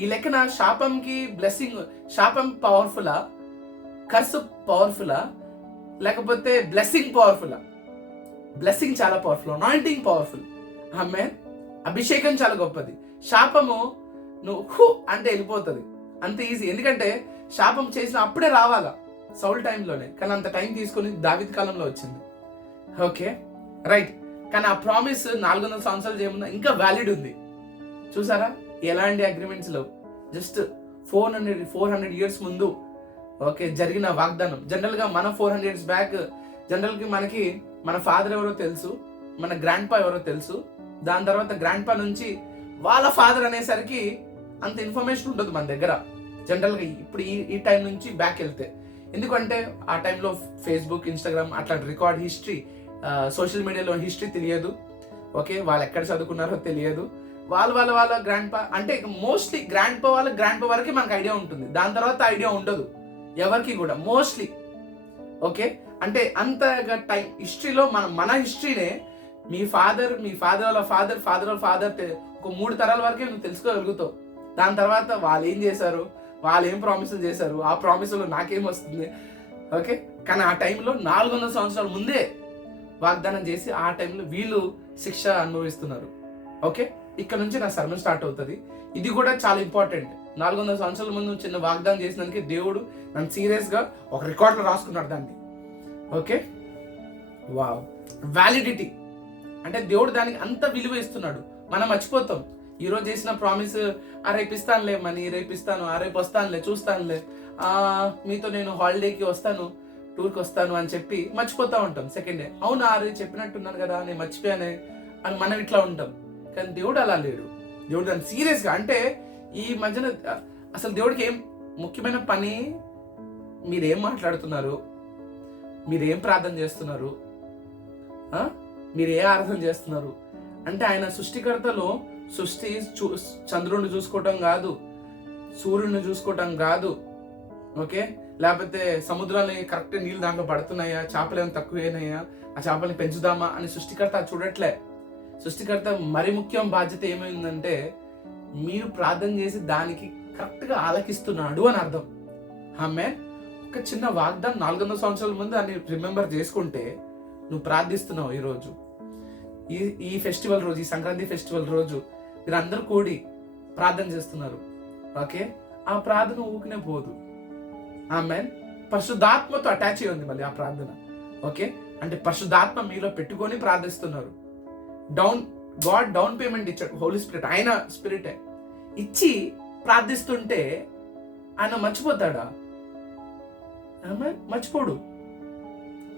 ఈ లెక్కన శాపంకి బ్లెస్సింగ్, శాపం పవర్ఫులా, కర్సు పవర్ఫులా, లేకపోతే బ్లెస్సింగ్ పవర్ఫులా? బ్లెస్సింగ్ చాలా పవర్ఫుల్, అనాయింటింగ్ పవర్ఫుల్. ఆమె అభిషేకం చాలా గొప్పది. శాపము నువ్వు అంటే వెళ్ళిపోతుంది అంత ఈజీ. ఎందుకంటే శాపం చేసిన అప్పుడే రావాలా, సౌల్ టైంలోనే, కానీ అంత టైం తీసుకొని దావీదు కాలంలో వచ్చింది. Okay right. కానీ ఆ ప్రామిస్ 400 సంవత్సరాలు చేయముందా ఇంకా వ్యాలిడ్ ఉంది. చూసారా ఎలాంటి అగ్రిమెంట్స్ లో జస్ట్ 400 ఇయర్స్ ముందు ఓకే జరిగిన వాగ్దానం. జనరల్ గా మన 400 years బ్యాక్ జనరల్ కి మనకి మన ఫాదర్ ఎవరో తెలుసు, మన గ్రాండ్ పా ఎవరో తెలుసు, దాని తర్వాత గ్రాండ్ పా నుంచి వాళ్ళ ఫాదర్ అనేసరికి అంత ఇన్ఫర్మేషన్ ఉంటుంది మన దగ్గర జనరల్ గా. ఇప్పుడు ఈ టైం నుంచి బ్యాక్ వెళ్తే, ఎందుకంటే ఆ టైంలో ఫేస్బుక్, ఇన్స్టాగ్రామ్ అట్లాంటి రికార్డ్ హిస్టరీ, సోషల్ మీడియాలో హిస్టరీ తెలియదు. ఓకే, వాళ్ళు ఎక్కడ చదువుకున్నారో తెలియదు. వాళ్ళ గ్రాండ్ పా అంటే మోస్ట్లీ గ్రాండ్ పా వరకు మనకు ఐడియా ఉంటుంది, దాని తర్వాత ఐడియా ఉండదు ఎవరికి కూడా మోస్ట్లీ. ఓకే, అంటే అంతగా టైం హిస్టరీలో మన హిస్టరీనే మీ ఫాదర్ వాళ్ళ ఫాదర్ ఒక 3 తరాల వరకే నువ్వు తెలుసుకోగలుగుతావు. దాని తర్వాత వాళ్ళు ఏం చేశారు, వాళ్ళు ఏం ప్రామిసులు చేశారు, ఆ ప్రామిసులో నాకేం వస్తుంది. ఓకే, కానీ ఆ టైంలో 400 సంవత్సరాల ముందే వాగ్దానం చేసి ఆ టైంలో వీళ్ళు శిక్ష అనుభవిస్తున్నారు. ఓకే, ఇక్కడ నుంచి నా సర్మన్ స్టార్ట్ అవుతుంది. ఇది కూడా చాలా ఇంపార్టెంట్. 400 సంవత్సరాల ముందు చిన్న వాగ్దానం చేసినందుకే దేవుడు నన్ను సీరియస్గా ఒక రికార్డులో రాసుకున్నాడు దాన్ని. ఓకే, వావ్, వ్యాలిడిటీ అంటే దేవుడు దానికి అంత విలువ ఇస్తున్నాడు. మనం మర్చిపోతాం. ఈరోజు చేసిన ప్రామిస్, రేపు ఇస్తానులే మనీ, రేపు వస్తానులే చూస్తానులే, మీతో నేను హాలిడేకి వస్తాను, టూర్కి వస్తాను అని చెప్పి మర్చిపోతూ ఉంటాం. సెకండ్ డే అవునా చెప్పినట్టున్నాను కదా, నేను మర్చిపోయానే అని మనం ఇట్లా ఉంటాం. కానీ దేవుడు అలా లేడు. దేవుడు దాన్ని సీరియస్గా, అంటే ఈ మధ్యన అసలు దేవుడికి ఏం ముఖ్యమైన పని, మీరేం మాట్లాడుతున్నారు, మీరేం ప్రార్థన చేస్తున్నారు, మీరు ఏ ఆరాధన చేస్తున్నారు అంటే ఆయన సృష్టికర్తలో సృష్టి చంద్రుడిని చూసుకోవటం కాదు, సూర్యుడిని చూసుకోవటం కాదు. ఓకే, లేకపోతే సముద్రాన్ని కరెక్ట్ నీళ్ళు దాంట్లో పడుతున్నాయా, చేపలు ఏమైనా తక్కువైనాయా, ఆ చేపల్ని పెంచుదామా అని సృష్టికర్త చూడట్లే. సృష్టికర్త మరి ముఖ్యం బాధ్యత ఏమైందంటే మీరు ప్రార్థన చేసి దానికి కరెక్ట్గా ఆలకిస్తున్నాడు అని అర్థం. ఆమె ఒక చిన్న వాగ్దానం 400 సంవత్సరాల ముందు అని రిమెంబర్ చేసుకుంటే నువ్వు ప్రార్థిస్తున్నావు. ఈరోజు ఈ ఫెస్టివల్ రోజు, ఈ సంక్రాంతి ఫెస్టివల్ రోజు మీరు అందరూ కూడి ప్రార్థన చేస్తున్నారు. ఓకే, ఆ ప్రార్థన ఊకినే పోదు. ఆమెన్, పరిశుద్ధాత్మతో అటాచ్ అయ్యి ఉంది మళ్ళీ ఆ ప్రార్థన. ఓకే, అంటే పరిశుద్ధాత్మ మీలో పెట్టుకొని ప్రార్థిస్తున్నారు. గాడ్ డౌన్ పేమెంట్ ఇచ్చాడు, హోలీ స్పిరిట్, ఆయన స్పిరిటే ఇచ్చి ప్రార్థిస్తుంటే ఆయన మర్చిపోతాడా? మర్చిపోడు.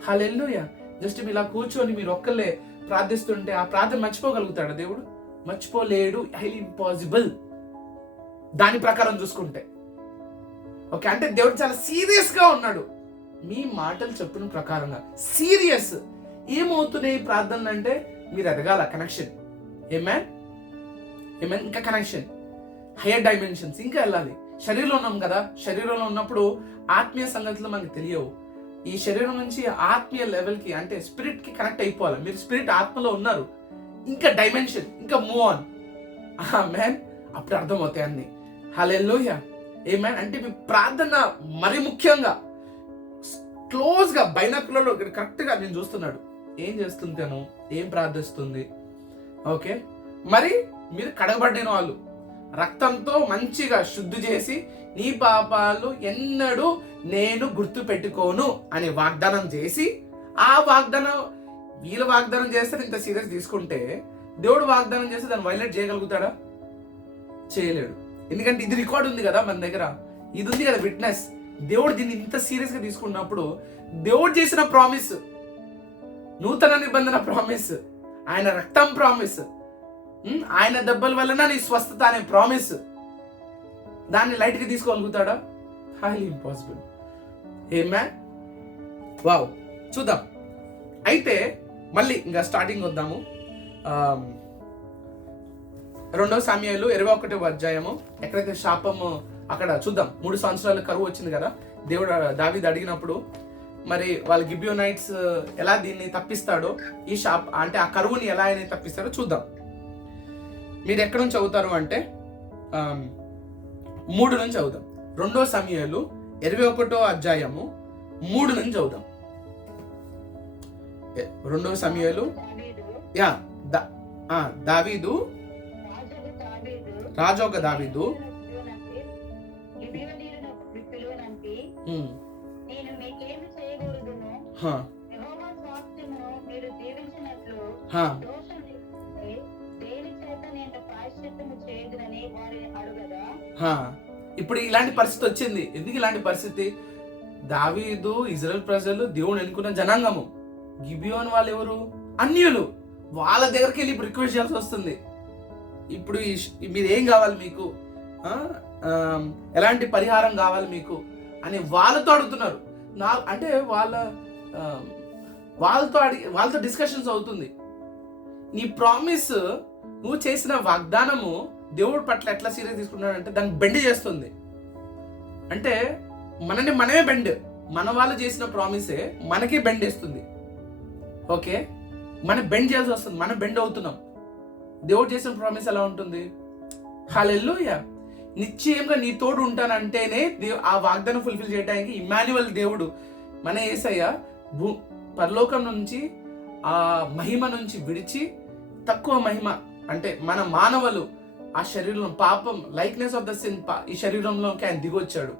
హల్లెలూయా. జస్ట్ ఇలా కూర్చొని మీరు ఒక్కళ్ళే ప్రార్థిస్తుంటే ఆ ప్రార్థన మర్చిపోగలుగుతాడా దేవుడు? మర్చిపోలేడు. హైలీ ఇంపాసిబుల్ దాని ప్రకారం చూసుకుంటే. ఓకే, అంటే దేవుడు చాలా సీరియస్ గా ఉన్నాడు మీ మాటలు చెప్పిన ప్రకారంగా. సీరియస్. ఏమవుతున్నాయి ప్రార్థనలు అంటే మీరు ఎదగాల, కనెక్షన్. ఏమేన్, ఇంకా కనెక్షన్, హైయర్ డైమెన్షన్స్ ఇంకా వెళ్ళాలి. శరీరంలో ఉన్నాం కదా, శరీరంలో ఉన్నప్పుడు ఆత్మీయ సంగతులు మనకు తెలియవు. ఈ శరీరం నుంచి ఆత్మీయ లెవెల్కి అంటే స్పిరిట్ కి కనెక్ట్ అయిపోవాలి. మీరు స్పిరిట్ ఆత్మలో ఉన్నారు, ఇంకా డైమెన్షన్, ఇంకా మూవ్ ఆన్. ఆమేన్, అప్పుడు అర్థమవుతాయి అన్ని. హల్లెలూయా. ఆమేన్. అంటే మీ ప్రార్థన మరి ముఖ్యంగా క్లోజ్ గా బైనాక్యులర్లో కరెక్ట్ గా నేను చూస్తున్నాడు ఏం చేస్తుంటాను, ఏం ప్రార్థిస్తుంది. ఓకే, మరి మీరు కడగబడిన వాళ్ళు, రక్తంతో మంచిగా శుద్ధి చేసి నీ పాపాలు ఎన్నడూ నేను గుర్తు పెట్టుకోను అని వాగ్దానం చేసి, ఆ వాగ్దానం వీళ్ళు వాగ్దానం చేస్తే ఇంత సీరియస్ తీసుకుంటే దేవుడు వాగ్దానం చేస్తే దాన్ని వైలేట్ చేయగలుగుతాడా? చేయలేడు. ఎందుకంటే ఇది రికార్డ్ ఉంది కదా మన దగ్గర, ఇది ఉంది కదా విట్నెస్. దేవుడు దీన్ని ఇంత సీరియస్ గా తీసుకున్నప్పుడు దేవుడు చేసిన ప్రామిస్, నూతన నిబంధన ప్రామిస్, ఆయన రక్తం ప్రామిస్, ఆయన దెబ్బల వలన నీ స్వస్థత అనే ప్రామిస్, దాన్ని లైట్ గా తీసుకోగలుగుతాడా? Highly impossible. ఏమే వావ్. చూద్దాం. అయితే మళ్ళీ ఇంకా స్టార్టింగ్ వద్దాము. 2 సమూయేలు 21వ అధ్యాయము. ఎక్కడైతే శాపము అక్కడ చూద్దాం. 3 సంవత్సరాలు కరువు వచ్చింది కదా, దేవుడు దావీదు అడిగినప్పుడు మరి వాళ్ళ గిబియోనైట్స్ ఎలా దీన్ని తప్పిస్తాడో, ఈ అంటే ఆ కరువుని ఎలా ఆయన తప్పిస్తాడో చూద్దాం. మీరు ఎక్కడి నుంచి చదువుతారు అంటే 3 నుంచి చదువుదాం. 2 సమూయేలు 21వ అధ్యాయము 3 నుంచి చదువుదాం. 2 సమూయేలు దావీదు రాజోగ దావీదు ఇప్పుడు ఇలాంటి పరిస్థితి వచ్చింది. ఎందుకు ఇలాంటి పరిస్థితి? దావీదు, ఇజ్రాయెల్ ప్రజలు దేవుని ఎన్నుకున్న జనాంగము. గిబియోన్ వాళ్ళు ఎవరు? అన్యులు. వాళ్ళ దగ్గరికి వెళ్ళి ఇప్పుడు రిక్వెస్ట్ చేయాల్సి వస్తుంది. ఇప్పుడు మీరు ఏం కావాలి మీకు, ఎలాంటి పరిహారం కావాలి మీకు అని వాళ్ళతో అడుగుతున్నారు. అంటే వాళ్ళతో డిస్కషన్స్ అవుతుంది. నీ ప్రామిస్, నువ్వు చేసిన వాగ్దానము దేవుడి పట్ల ఎట్లా సీరియస్ తీసుకున్నాడంటే దాన్ని బెండ్ చేస్తుంది. అంటే మనమే బెండ్, మన వాళ్ళు చేసిన ప్రామిసే మనకే బెండ్ వేస్తుంది. ఓకే, మనం బెండ్ చేయాల్సి వస్తుంది, మనం బెండ్ అవుతున్నాం. దేవుడు చేసిన ప్రామిస్ ఎలా ఉంటుంది? హల్లెలూయా. నిశ్చయంగా నీ తోడు ఉంటానంటేనే ఆ వాగ్దానం ఫుల్ఫిల్ చేయడానికి ఇమ్మాన్యుయల్ దేవుడు మన యేసయ్య పరలోకం నుంచి ఆ మహిమ నుంచి విడిచి తక్కువ మహిమ, అంటే మన మానవులు ఆ శరీరం పాపం లైక్నెస్ ఆఫ్ ద సిన్ ఈ శరీరంలోకి ఆయన దిగొచ్చాడు.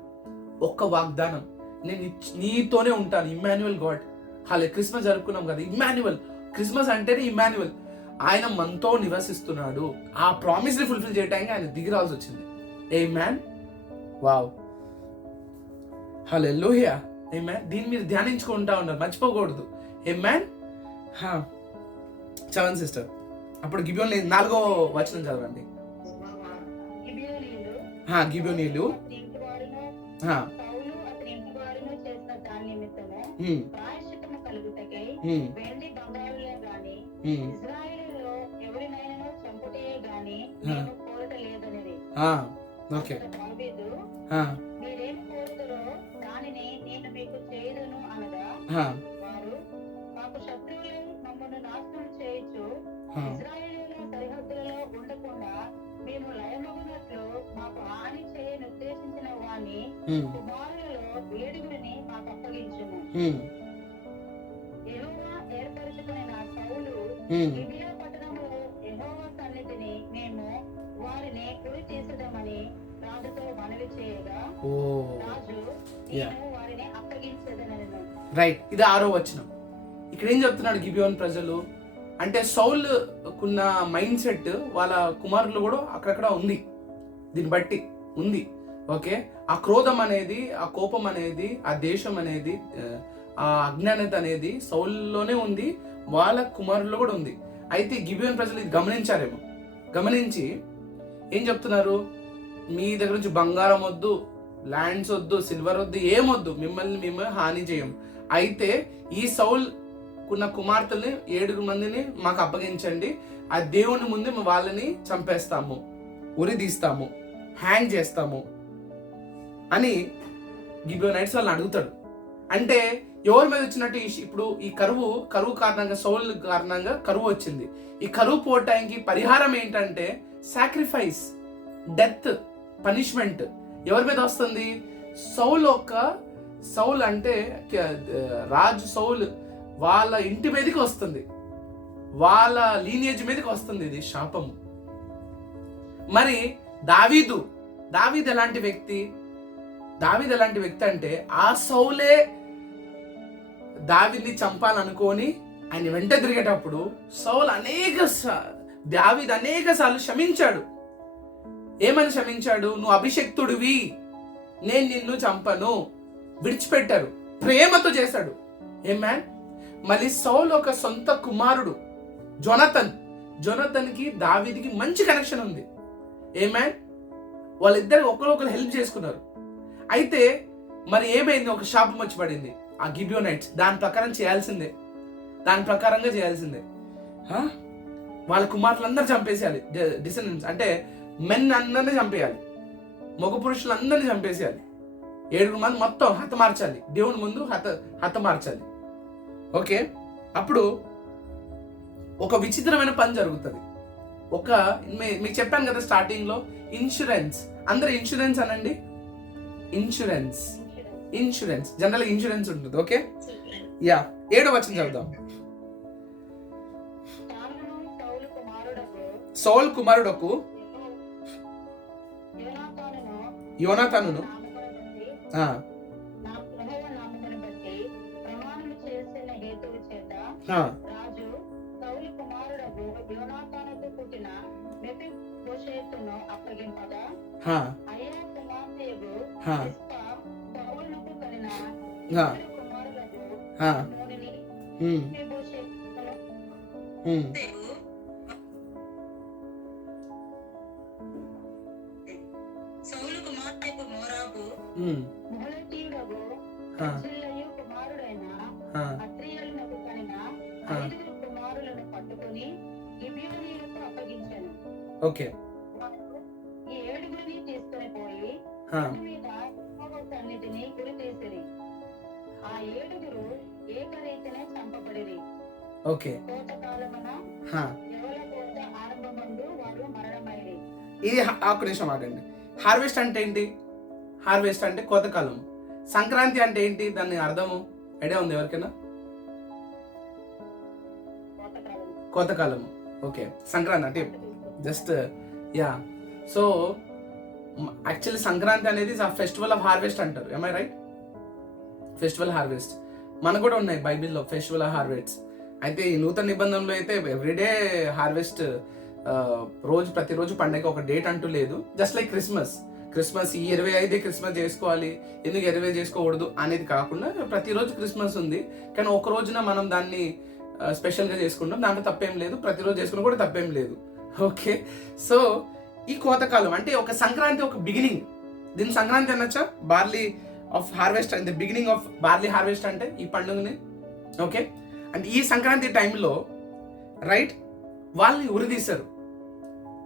ఒక్క వాగ్దానం, నేను నీతోనే ఉంటాను. ఇమ్మాన్యుయల్ గాడ్. హాలే క్రిస్మస్ జరుపుకున్నాం కదా, ఇమ్మాన్యుయల్. క్రిస్మస్ అంటేనే ఇమ్మాన్యుయల్, ఆయన మనతో నివసిస్తున్నాడు. ఆ ప్రామిస్ ని ఫుల్ఫిల్ చేయడానికి ఆయన దిగి రావాల్సి వచ్చింది. ఆమేన్. వావ్. హల్లెలూయా. ఆమేన్. దీన్ని మీరు ధ్యానించుకుంటా ఉన్నారు, మర్చిపోకూడదు. ఆమేన్. చదవండి సిస్టర్. అప్పుడు గిబియోన్ 4వ వచనం చదవండి. గిబియోనీయులు ఓకే. రైట్, ఇది 6వ వచనం. ఇక్కడ ఏం చెప్తున్నాడు గిబియోన్ ప్రజలు అంటే, సౌల్ కున్న మైండ్ సెట్ వాళ్ళ కుమారులు కూడా అక్కడక్కడ ఉంది, దీన్ని బట్టి ఉంది. ఓకే, ఆ క్రోధం అనేది, ఆ కోపం అనేది, ఆ దేశం అనేది, ఆ అజ్ఞానత అనేది సౌల్లోనే ఉంది, వాళ్ళ కుమారుల్లో కూడా ఉంది. అయితే గిబియోన్ ప్రజలు ఇది గమనించారేమో. గమనించి ఏం చెప్తున్నారు? మీ దగ్గర నుంచి బంగారం వద్దు, ల్యాండ్స్ వద్దు, సిల్వర్ వద్దు, ఏమొద్దు, మిమ్మల్ని మేము హాని చేయం. అయితే ఈ సౌల్ కున్న కుమార్తెల్ని 7 మందిని మాకు అప్పగించండి, ఆ దేవుని ముందు మేము వాళ్ళని చంపేస్తాము, ఉరి తీస్తాము, హ్యాంగ్ చేస్తాము అని గిబియోనైట్స్ వాళ్ళని అడుగుతాడు. అంటే ఎవరి మీద వచ్చినట్టు? ఇప్పుడు ఈ కరువు కారణంగా, సౌల్ కారణంగా కరువు వచ్చింది. ఈ కరువు పోవటానికి పరిహారం ఏంటంటే సాక్రిఫైస్, డెత్, పనిష్మెంట్ ఎవరి మీద వస్తుంది? సౌల్ అంటే రాజు సౌల్ వాళ్ళ ఇంటి మీదకి వస్తుంది, వాళ్ళ లీనియేజ్ మీదకి వస్తుంది. ఇది శాపము. మరి దావీదు ఎలాంటి వ్యక్తి? దావీదు ఎలాంటి వ్యక్తి అంటే ఆ సౌలే దావీదుని చంపాలనుకొని ఆయన వెంట తిరిగేటప్పుడు సౌలు దావీదు అనేక సార్లు క్షమించాడు. ఏమని క్షమించాడు? నువ్వు అభిషక్తుడివి, నేను నిన్ను చంపను, విడిచిపెట్టారు. ప్రేమతో చేశాడు. ఏమాన్. మళ్ళీ సౌలు ఒక సొంత కుమారుడు జొనతన్ కి దావీదుకి మంచి కనెక్షన్ ఉంది. ఏమాన్. వాళ్ళిద్దరు ఒకరు హెల్ప్ చేసుకున్నారు. అయితే మరి ఏమైంది? ఒక శాపం వచ్చి పడింది. ఆ గిబియోనైట్స్ దాని ప్రకారంగా చేయాల్సిందే. వాళ్ళ కుమారులందరూ చంపేసేయాలి. డిసెండెంట్స్ అంటే మెన్ అందరినీ చంపేయాలి, మగ పురుషులందరినీ చంపేసేయాలి. 7 మంది మొత్తం హతమార్చాలి, దేవుని ముందు హతమార్చాలి. ఓకే. అప్పుడు ఒక విచిత్రమైన పని జరుగుతుంది. మీకు చెప్పాను కదా స్టార్టింగ్ లో, ఇన్సూరెన్స్. అందరూ ఇన్సూరెన్స్ అనండి. ఇన్సూరెన్స్ జనరల్ ఇన్సూరెన్స్ ఉంటుంది. ఓకే. 7వ వచనం చదువుదాం. సౌలు కుమారుడకు యోనాతానును సౌలు కుమారుడకు మోరాబు మొహలతీయుడగు కుమారుడైన అత్రియేలునకు కనిన 5 కుమారులను పట్టుకొని గిబియోనీయులకు అప్పగించాను. ఓకే. ఈ 7 తీసుకొని పోయి మీద అన్నిటినీ గురి చేసిరి. ఆ 7 ఏకరీతినే చంపబడిరి. ఓకే. కోతకాలమున ఎవల కోత ఆరంభమందు వారు మరణమైరి. ఇది ఒక నిమిషం ఆగండి. హార్వెస్ట్ అంటే ఏంటి? హార్వెస్ట్ అంటే కోతకాలం. సంక్రాంతి అంటే ఏంటి? దాని అర్థము ఐడియా ఉంది ఎవరికైనా? కోతకాలము. ఓకే. సంక్రాంతి అంటే జస్ట్ సో యాక్చువల్లీ సంక్రాంతి అనేది ఫెస్టివల్ ఆఫ్ హార్వెస్ట్ అంటారు. am I right? Festival harvest మనకు కూడా ఉన్నాయి బైబిల్లో, ఫెస్టివల్ హార్వెస్ట్. అయితే ఈ నూతన నిబంధనలో అయితే ఎవ్రీడే హార్వెస్ట్, ప్రతిరోజు పండగ ఒక డేట్ అంటూ లేదు. జస్ట్ లైక్ క్రిస్మస్ ఈ 25 క్రిస్మస్ చేసుకోవాలి, ఎందుకు 25 చేసుకోకూడదు అనేది కాకుండా ప్రతిరోజు క్రిస్మస్ ఉంది. కానీ ఒక రోజున మనం దాన్ని స్పెషల్గా చేసుకుంటాం, దాంట్లో తప్పేం లేదు. ప్రతిరోజు చేసుకున్నా కూడా తప్పేం లేదు. ఓకే. సో ఈ కోతకాలం అంటే ఒక సంక్రాంతి, ఒక బిగినింగ్. దీని సంక్రాంతి అనొచ్చా? బార్లీ ఆఫ్ హార్వెస్ట్ అంటే బిగినింగ్ ఆఫ్ బార్లీ హార్వెస్ట్ అంటే ఈ పండుగని. ఓకే. అంటే ఈ సంక్రాంతి టైంలో రైట్ వాళ్ళని ఉరిదీశారు,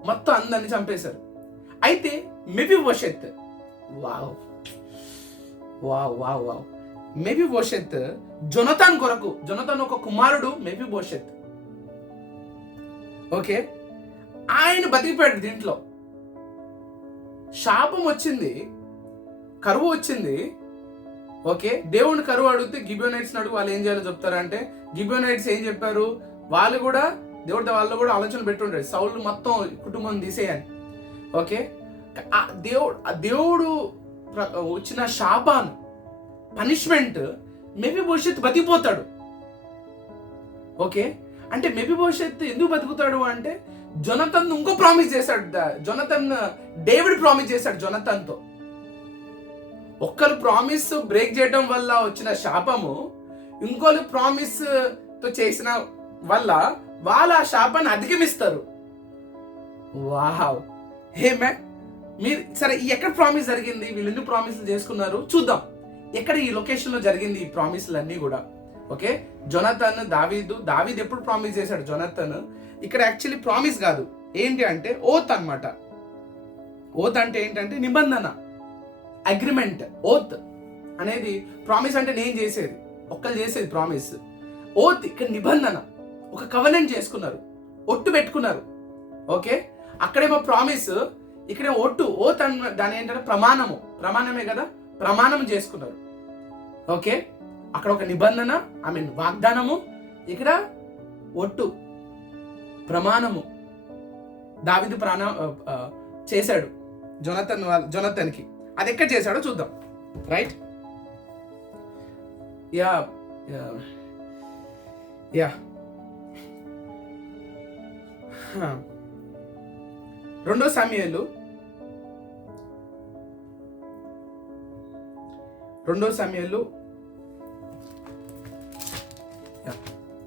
మొత్తం అందరిని చంపేశారు. అయితే మెఫీబోషెత్, వావ్ మెఫీబోషెత్ జొనతాన్ కొరకు, జొనతాన్ ఒక కుమారుడు మెఫీబోషెత్. ఓకే. ఆయన బతికిపోయాడు. దీంట్లో శాపం వచ్చింది, కరువు వచ్చింది. ఓకే. దేవుని కరువు అడిగితే గిబియోనైట్స్ అడుగు వాళ్ళు ఏం చేయాలో చెప్తారంటే, గిబియోనైట్స్ ఏం చెప్పారు? వాళ్ళు కూడా వాళ్ళు కూడా ఆలోచన పెట్టుంటారు, సౌలు మొత్తం కుటుంబం తీసేయని. ఓకే. దేవుడు వచ్చిన శాపాన్ పనిష్మెంట్ మెఫీబోషెత్ బతికిపోతాడు. ఓకే. అంటే మెఫీబోషెత్ ఎందుకు బతుకుతాడు అంటే జొనతన్ ఇంకో ప్రామిస్ చేశాడు. డేవిడ్ ప్రామిస్ చేశాడు జొనతన్తో. ఒక్కరు ప్రామిస్ బ్రేక్ చేయడం వల్ల వచ్చిన శాపము ఇంకోరు ప్రామిస్ తో చేసిన వల్ల వాళ్ళ ఆ శాపాన్ని అధిగమిస్తారు. వావ్. హేమే మీరు సరే, ఎక్కడ ప్రామిస్ జరిగింది? వీళ్ళు ఎన్ని ప్రామిస్లు చేసుకున్నారు చూద్దాం. ఎక్కడ ఈ లొకేషన్ లో జరిగింది ఈ ప్రామిస్లు అన్ని కూడా. ఓకే. జొనతన్ దావీదు ఎప్పుడు ప్రామిస్ చేశాడు? జొనతన్ ఇక్కడ యాక్చువల్లీ ప్రామిస్ కాదు, ఏంటి అంటే ఓత్ అన్నమాట. ఓత్ అంటే ఏంటంటే నిబంధన, అగ్రిమెంట్. ఓత్ అనేది ప్రామిస్ అంటే నేను చేసేది, ఒక్కరు చేసేది ప్రామిస్. ఓత్ ఇక్కడ నిబంధన, ఒక కవెనెంట్ చేసుకున్నారు, ఒట్టు పెట్టుకున్నారు. ఓకే. అక్కడేమో ప్రామిస్, ఇక్కడే ఒట్టు. ఓత్ అన్న దాని ఏంటంటే ప్రమాణమే కదా, ప్రమాణం చేసుకున్నారు. ఓకే. అక్కడ ఒక నిబంధన, వాగ్దానము, ఇక్కడ ఒట్టు, ప్రమాణము. దావీదు చేశాడు జొనాథన్కి. అది ఎక్కడ చేశాడో చూద్దాం. రైట్, యా యా రెండో సామ్యుయేలు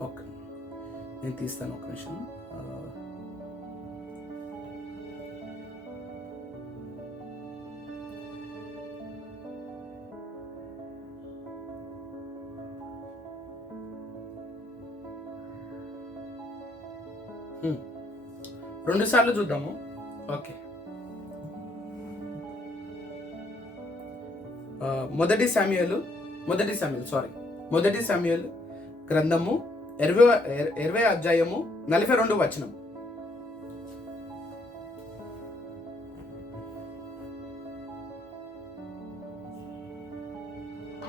ఓకే, నేను తీస్తాను ఒక నిమిషం. రెండు సార్లు చూద్దాము. ఓకే, మొదటి సామ్యుయేలు గ్రంథము 20 అధ్యాయము 42 వచనం.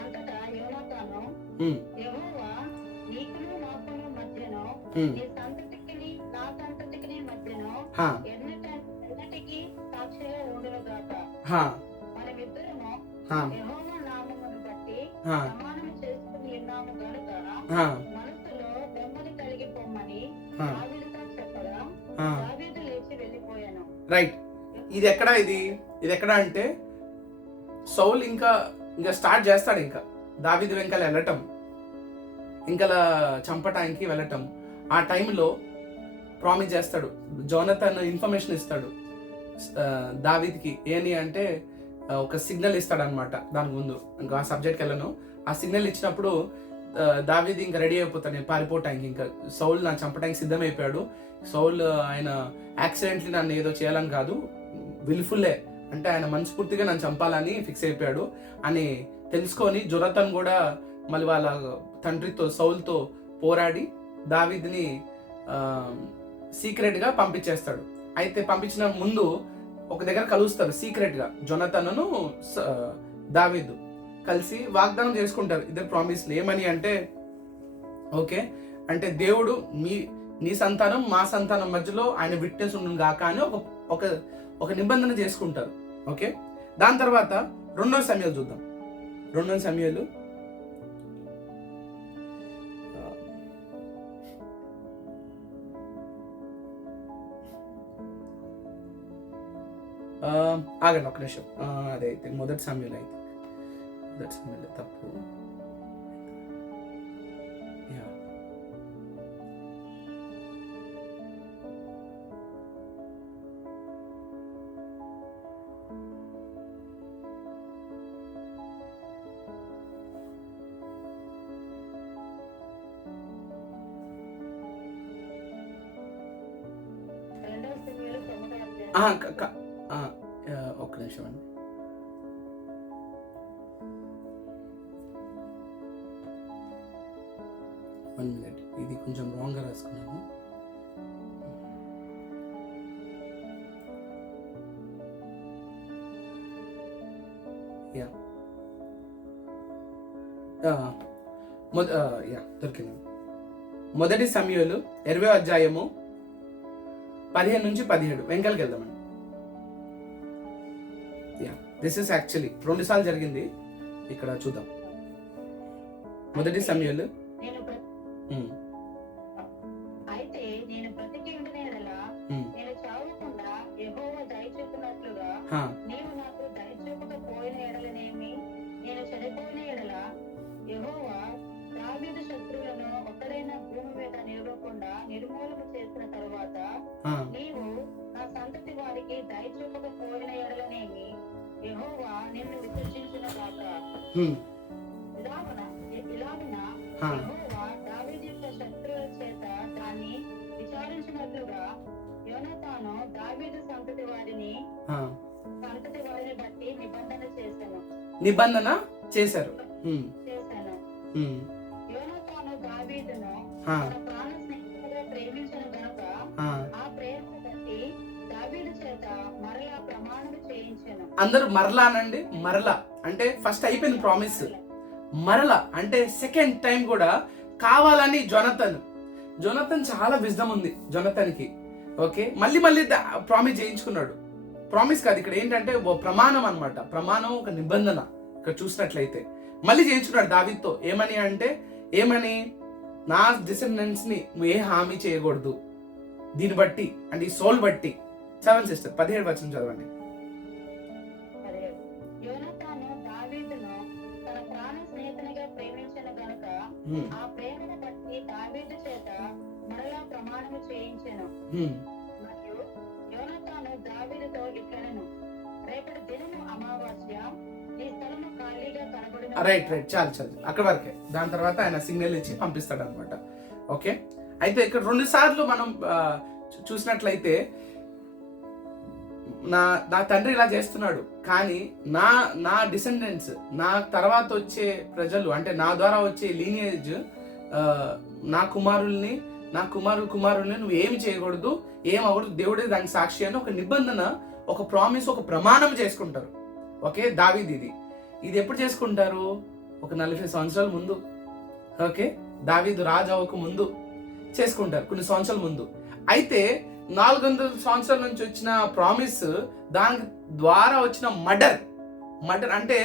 అంతటా యోనాతాను, యెహోవా నీకును నాకును మధ్యను, నీ సంతతికిని నా సంతతికిని మధ్యను ఎన్నటికీ సాక్షిగా ఉండును గాక. మనమిద్దరము యెహోవా నామమును బట్టి ప్రమాణం చేసుకుని ఉన్నాము గనుక మనసులో నెమ్మది కలిగి పొమ్మని దావీదుతో చెప్పగా దావీదు లేచి వెళ్ళిపోయాను. రైట్, ఇది ఎక్కడ అంటే సౌల్ ఇంకా స్టార్ట్ చేస్తాడు, ఇంకా దావీదు వెంకల వెళ్ళటం, ఇంకా చంపటానికి వెళ్ళటం. ఆ టైంలో ప్రామిస్ చేస్తాడు, జోనథన్ ఇన్ఫర్మేషన్ ఇస్తాడు దావీద్కి. ఏంటి అంటే ఒక సిగ్నల్ ఇస్తాడు అనమాట. దాని ముందు ఇంకా ఆ సబ్జెక్ట్కి వెళ్ళను. ఆ సిగ్నల్ ఇచ్చినప్పుడు దావీద్ ఇంకా రెడీ అయిపోతాడు, నేను పారిపోవటానికి. ఇంకా సౌల్ నన్ను చంపడానికి సిద్ధమైపోయాడు. సౌల్ ఆయన యాక్సిడెంట్లీ నన్ను ఏదో చేయాలని కాదు, విల్ఫుల్లే, అంటే ఆయన మనస్ఫూర్తిగా నన్ను చంపాలని ఫిక్స్ అయిపోయాడు అని తెలుసుకొని జొనాథన్ కూడా మళ్ళీ వాళ్ళ తండ్రితో సౌల్తో పోరాడి దావీద్ని సీక్రెట్గా పంపించేస్తాడు. అయితే పంపించిన ముందు ఒక దగ్గర కలుస్తారు సీక్రెట్గా. జొనాథన్ను దావీదు కలిసి వాగ్దానం చేసుకుంటారు, ఇద్దరు ప్రామిస్లు. ఏమని అంటే, ఓకే అంటే దేవుడు నీ సంతానం మా సంతానం మధ్యలో ఆయన విట్నెస్ ఉండును గాక అని ఒక నిబంధన చేసుకుంటారు. ఓకే, దాని తర్వాత 2వ సమయాలు చూద్దాం. 2వ సమయాలు ఆగండి ఒక నిమిషం. అదైతే మొదటి సమయాలు తప్పు. ఒక్క నిమిషం అండి. వన్ మినిట్, ఇది కొంచెం రాంగ్గా రాసుకున్నాను. దొరికింది. మొదటి సమయాలు 20వ అధ్యాయము 15 నుంచి 17 వెంకల్కి వెళ్దామండి. దిస్ ఇస్ యాక్చువల్లీ 2 సార్లు జరిగింది. ఇక్కడ చూద్దాం. మొదటి సమయాలు అయితే నేను బ్రతికి ఉండిన నేను చావకుండా యెహోవా దయచూపునట్లుగా నీవు నాకు దయచూపకపోయిన ఎడలనేమి, నేను చనిపోయిన ఎడల యెహోవా దావీదు శత్రువులను ఒక్కడైనా భూమి మీద నిలవకుండా నిర్మూలన చేసిన తరువాత నీవు నా సంతతి వారికి దయచూపకపోయిన ఎడలనేమి, యెహోవా నిన్ను విసర్జించిన గాక. ఇలాగున యెహోవా దావీదు యొక్క శత్రువుల చేత దాన్ని విచారించినట్లుగా యోనాతాను దావీదు సంతతి వారిని బట్టి నిబంధన చేశారు. యోనాతాను దావీదును తన ప్రాణ స్నేహితుడిగా ప్రేమించిన గనుక ఆ ప్రేమ బట్టి దావీదు చేత మరలా ప్రమాణం చేయించెను. అందరూ మరలా అనండి. మరలా అంటే ఫస్ట్ అయిపోయింది ప్రామిస్, మరలా అంటే సెకండ్ టైం కూడా కావాలని జొనాథన్ చాలా విజ్డమ్ ఉంది జొనాథన్కి. ఓకే, మళ్ళీ ప్రామిస్ చేయించుకున్నాడు. ప్రామిస్ కాదు, ఇక్కడ ఏంటంటే ఓ ప్రమాణం అన్నమాట. ప్రమాణం, ఒక నిబంధన. ఇక్కడ చూసినట్లయితే మళ్ళీ చేయించున్నాడు దావీదుతో. ఏమని నా డిసెండెంట్స్ ని నువ్వు ఏ హామీ చేయకూడదు. దీన్ని బట్టి అంటే ఈ సోల్ బట్టి. చదవండి సిస్టర్, 17 వచనం చదవండి. యోనాతాను దావీదును తన ప్రాణ స్నేహితునిగా ప్రేమించెను గనుక ఆ ప్రేమను బట్టి దావీదు చేత మరలా ప్రమాణము చేయించెను. మరియు యోనాతాను దావీదుతో ఇట్లనెను, రేపటి దినము అమావాస్య, ఈ స్థలము ఖాళీగా కనబడిన. రైట్ చాలు అక్కడ వరకే. దాని తర్వాత ఆయన సిగ్నల్ ఇచ్చి పంపిస్తాడు అనమాట. ఓకే, అయితే ఇక్కడ 2 సార్లు మనం చూసినట్లయితే నా తండ్రి ఇలా చేస్తున్నాడు, కానీ నా డిసెండెంట్స్, నా తర్వాత వచ్చే ప్రజలు, అంటే నా ద్వారా వచ్చే లీనియేజ్, నా కుమారుల్ని నువ్వు ఏమి చేయకూడదు, ఏం అవ్వకూడదు, దేవుడే దానికి సాక్షి అని ఒక నిబంధన, ఒక ప్రామిస్, ఒక ప్రమాణం చేసుకుంటారు. ఓకే, దావీదు ఇది ఎప్పుడు చేసుకుంటారు? ఒక 40 సంవత్సరాల ముందు. ఓకే, దావీదు రాజు అవ్వక ముందు చేసుకుంటారు, కొన్ని సంవత్సరాల ముందు. అయితే 400 సంవత్సరాల నుంచి వచ్చిన ప్రామిస్, దాని ద్వారా వచ్చిన మర్డర్ అంటే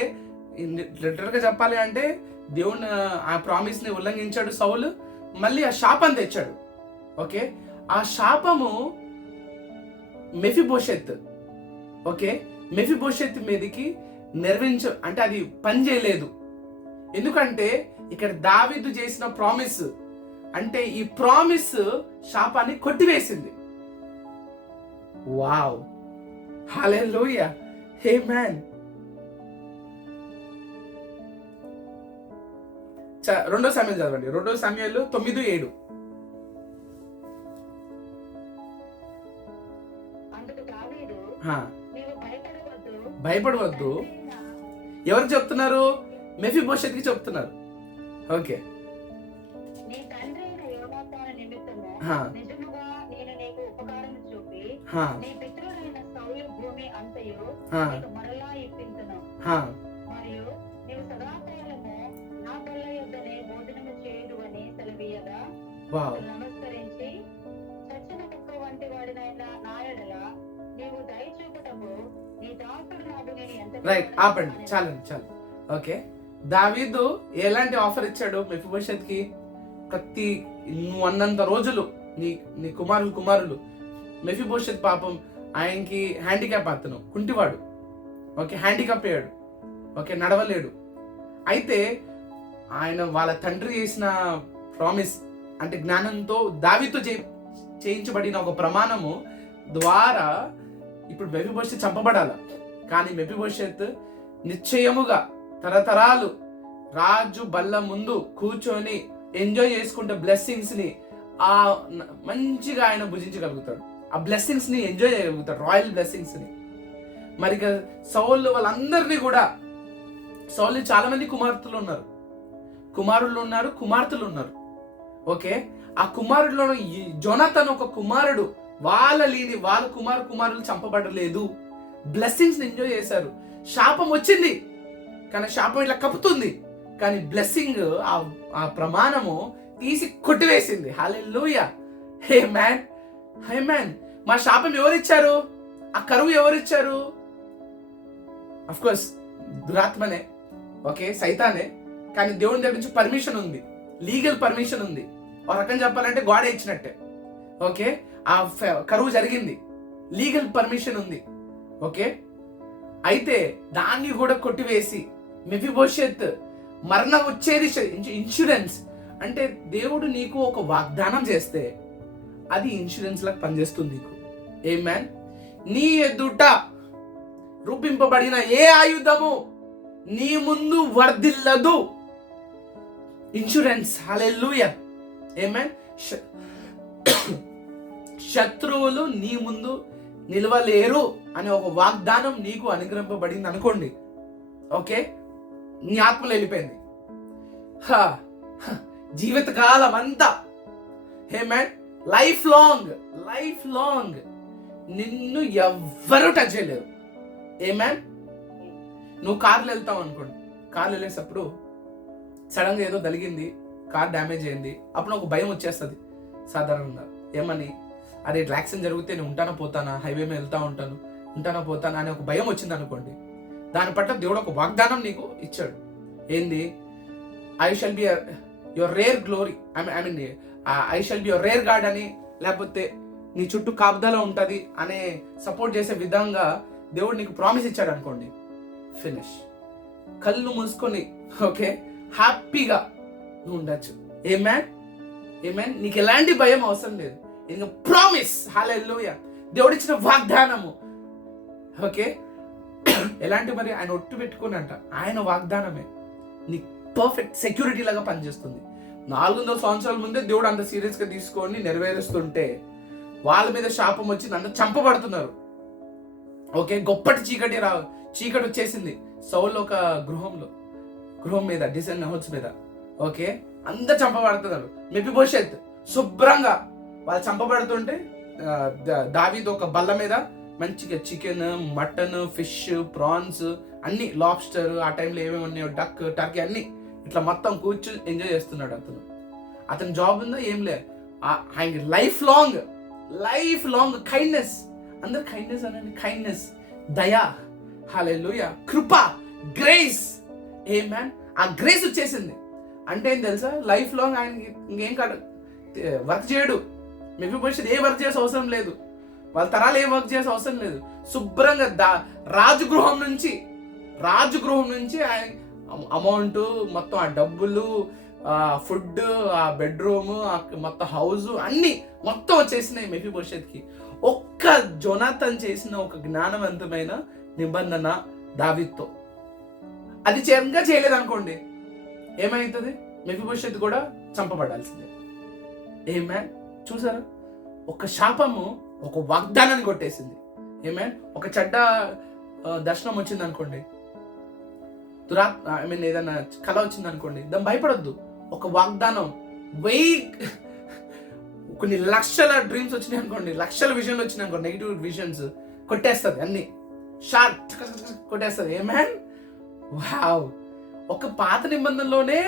లిటరల్గా చెప్పాలి అంటే దేవుని ఆ ప్రామిస్ ని ఉల్లంఘించాడు సౌలు, మళ్ళీ ఆ శాపం తెచ్చాడు. ఓకే, ఆ శాపము మెఫీబోషెత్. ఓకే, మెఫీబోషెత్ మీదకి అంటే అది పని చేయలేదు. ఎందుకంటే ఇక్కడ దావీదు చేసిన ప్రామిస్, అంటే ఈ ప్రామిస్ శాపాన్ని కొట్టివేసింది. వావ్, హల్లెలూయా, ఆమేన్. 2 సమయాలు చదవండి, 2 సమయాలు 9:7. అందుకు దావీదు, నీవు భయపడవద్దు. ఎవరికి చెప్తున్నారు? మెఫీబోషెత్కి చెప్తున్నారు. ఓకే, నీ తండ్రి అయిన యోనాతాను నిమిత్తము నిజముగా నేను నీకు ఉపకారము చూపి నీ పితరుడైన సౌలు భూమి అంతయు నీకు మరలా ఇప్పించును. మరియు నీవు సదాకాలము నా బల్ల యొద్దనే భోజనము చేయుదు అని సెలవీయగా నమస్కరించి, చచ్చిన కుక్క వంటి వాడినైన నా యెడల నీవు దయ చూపుటకు నీ దాసుడు నాకు నేను ఎంత. రైట్, ఆపండి, చాలు. ఓకే, దావీదు ఎలాంటి ఆఫర్ ఇచ్చాడు మెఫీబోషెత్కి? నువ్వు అన్నంత రోజులు నీ కుమారులు. మెఫీబోషెత్ పాపం ఆయనకి హ్యాండిక్యాప్, అతను కుంటివాడు. ఓకే, హ్యాండిక్యాప్ అయ్యాడు. ఓకే, నడవలేడు. అయితే ఆయన వాళ్ళ తండ్రి చేసిన ప్రామిస్, అంటే జ్ఞానంతో దావీదుతో చేయించబడిన ఒక ప్రమాణము ద్వారా ఇప్పుడు మెఫీబోషెత్ చంపబడాల. కానీ మెఫీబోషెత్ నిశ్చయముగా తరతరాలు రాజు బల్ల ముందు కూర్చొని ఎంజాయ్ చేసుకుంటే బ్లెస్సింగ్స్ ని మంచిగా ఆయన భుజించగలుగుతాడు. ఆ బ్లెస్సింగ్స్ ని ఎంజాయ్ చేయగలుగుతాడు, రాయల్ బ్లెస్సింగ్స్ ని. మరి సౌలు వాళ్ళందరినీ కూడా, సౌలు చాలా మంది కుమారులు ఉన్నారు, కుమార్తెలు ఉన్నారు. ఓకే, ఆ కుమారుడిలో జోనాతాను ఒక కుమారుడు, వాళ్ళ కుమారులు చంపబడలేదు, బ్లెస్సింగ్స్ ని ఎంజాయ్ చేశారు. శాపం వచ్చింది, కానీ శాపం ఇట్లా కప్పుతుంది, కానీ బ్లెస్సింగ్ ఆ ప్రమాణము తీసి కొట్టివేసింది. హల్లెలూయా, ఆమేన్. మా శాపం ఎవరిచ్చారు? ఆ కరువు ఎవరిచ్చారు? అఫ్ కోర్స్ దురాత్మనే. ఓకే, సైతానే. కానీ దేవుని దగ్గర నుంచి పర్మిషన్ ఉంది, లీగల్ పర్మిషన్ ఉంది. ఒక రకం చెప్పాలంటే గాడే ఇచ్చినట్టే. ఓకే, ఆ కరువు జరిగింది, లీగల్ పర్మిషన్ ఉంది. ఓకే, అయితే దాన్ని కూడా కొట్టివేసి మెఫీబోషెత్ మరణం వచ్చేది ఇన్సూరెన్స్. అంటే దేవుడు నీకు ఒక వాగ్దానం చేస్తే అది ఇన్సూరెన్స్ లాగా పనిచేస్తుంది నీకు. ఆమేన్. నీ ఎదుట రూపింపబడిన ఏ ఆయుధము నీ ముందు వర్ధిల్లదు. ఇన్సూరెన్స్. హల్లెలూయా, ఆమేన్. శత్రువులు నీ ముందు నిలవలేరు అనే ఒక వాగ్దానం నీకు అనుగ్రహింపబడింది అనుకోండి. ఓకే, నీ ఆత్మలో వెళ్ళిపోయింది. జీవితకాలం అంతా, ఆమేన్, లైఫ్ లాంగ్ నిన్ను ఎవ్వరూ టచ్ చేయలేరు. ఆమేన్. నువ్వు కార్లో వెళ్తావు అనుకోండి, కార్లో వెళ్ళేటప్పుడు సడన్గా ఏదో జరిగింది, కార్ డ్యామేజ్ అయింది, అప్పుడు ఒక భయం వచ్చేస్తుంది సాధారణంగా. ఏమని, అరే ఇట్లా యాక్సిడెంట్ జరిగితే నేను ఉంటానా పోతానా, హైవే మీద వెళ్తా ఉంటాను, ఉంటానో పోతానా అనే ఒక భయం వచ్చింది అనుకోండి, దాని పట్ల దేవుడు ఒక వాగ్దానం నీకు ఇచ్చాడు. ఏంది? I shall be your rare glory, I mean I shall be your rare God అని, లేకపోతే నీ చుట్టూ కాపుదల ఉంటుంది అనే సపోర్ట్ చేసే విధంగా దేవుడు నీకు ప్రామిస్ ఇచ్చాడు అనుకోండి, ఫినిష్. కళ్ళు మూసుకొని ఓకే హ్యాపీగా నువ్వు ఉండొచ్చు. ఆమేన్, ఆమేన్. నీకు ఎలాంటి భయం అవసరం లేదు. ఇంకా ప్రామిస్, హల్లెలూయా, దేవుడు ఇచ్చిన వాగ్దానము. ఓకే, ఎలాంటి మరి ఆయన ఒట్టు పెట్టుకున్నంట ఆయన వాగ్దానమే నీ పర్ఫెక్ట్ సెక్యూరిటీ లాగా పనిచేస్తుంది. 400 సంవత్సరాల ముందే దేవుడు అంత సీరియస్ గా తీసుకొని నెరవేరుస్తుంటే వాళ్ళ మీద శాపం వచ్చి నన్ను చంపబడుతున్నారు. ఓకే, గొప్పటి చీకటి వచ్చేసింది సౌలు ఒక గృహం మీద, డిసైన్ హౌస్ మీద. ఓకే, అందరు చంపబడుతున్నారు. మెఫీబోషెత్ శుభ్రంగా వాళ్ళు చంపబడుతుంటే దావీదు ఒక బల్ల మీద మంచిగా చికెన్, మటన్, ఫిష్, ప్రాన్స్ అన్ని, లాబ్స్టర్, ఆ టైంలో ఏమేమి ఉన్నాయో డక్, టర్కీ అన్ని ఇట్లా మొత్తం కూర్చుని ఎంజాయ్ చేస్తున్నాడు. అతని జాబ్ ఉందో ఏం లే, ఆయన లైఫ్ లాంగ్ కైండ్నెస్, అందరు కైండ్నెస్ అనండి, కైండ్నెస్, దయా, హల్లెలూయా, కృప, గ్రేస్. ఆమేన్. ఆ గ్రేస్ వచ్చేసింది అంటే ఏం తెలుసా, లైఫ్ లాంగ్ ఆయన ఇంకేం కాదు, వర్క్ చేయడు. మెఫీబోషెత్ ఏ వర్క్ చేసే అవసరం లేదు, వాళ్ళ తరాలు ఏం వర్క్ చేసే అవసరం లేదు. శుభ్రంగా రాజగృహం నుంచి ఆయన అమౌంట్ మొత్తం, ఆ డబ్బులు, ఆ ఫుడ్, ఆ బెడ్రూమ్, మొత్తం హౌస్ అన్ని మొత్తం వచ్చేసినాయి మెఫీబోషెత్కి. ఒక్క జోనాథన్ చేసిన ఒక జ్ఞానవంతమైన నిబంధన దావీదుతో, అది చేయలేదు అనుకోండి, ఏమైతుంది? మెఫీబోషెత్ కూడా చంపబడాల్సిందే. ఆమేన్. చూసారా, ఒక శాపము ఒక వాగ్దానాన్ని కొట్టేసింది. ఆమేన్. ఒక చెడ్డ దర్శనం వచ్చింది అనుకోండి, ఐ మీన్ ఏదైనా కళ వచ్చింది అనుకోండి, దాన్ని భయపడొద్దు. ఒక వాగ్దానం, కొన్ని లక్షల డ్రీమ్స్ వచ్చినాయి అనుకోండి, లక్షల విజన్లు వచ్చినాయి అనుకోండి, నెగిటివ్ విజన్స్ కొట్టేస్తుంది, అన్ని షార్ట్ కొట్టేస్తుంది. ఆమేన్. వావ్. ఒక పాత నిబంధనలోనే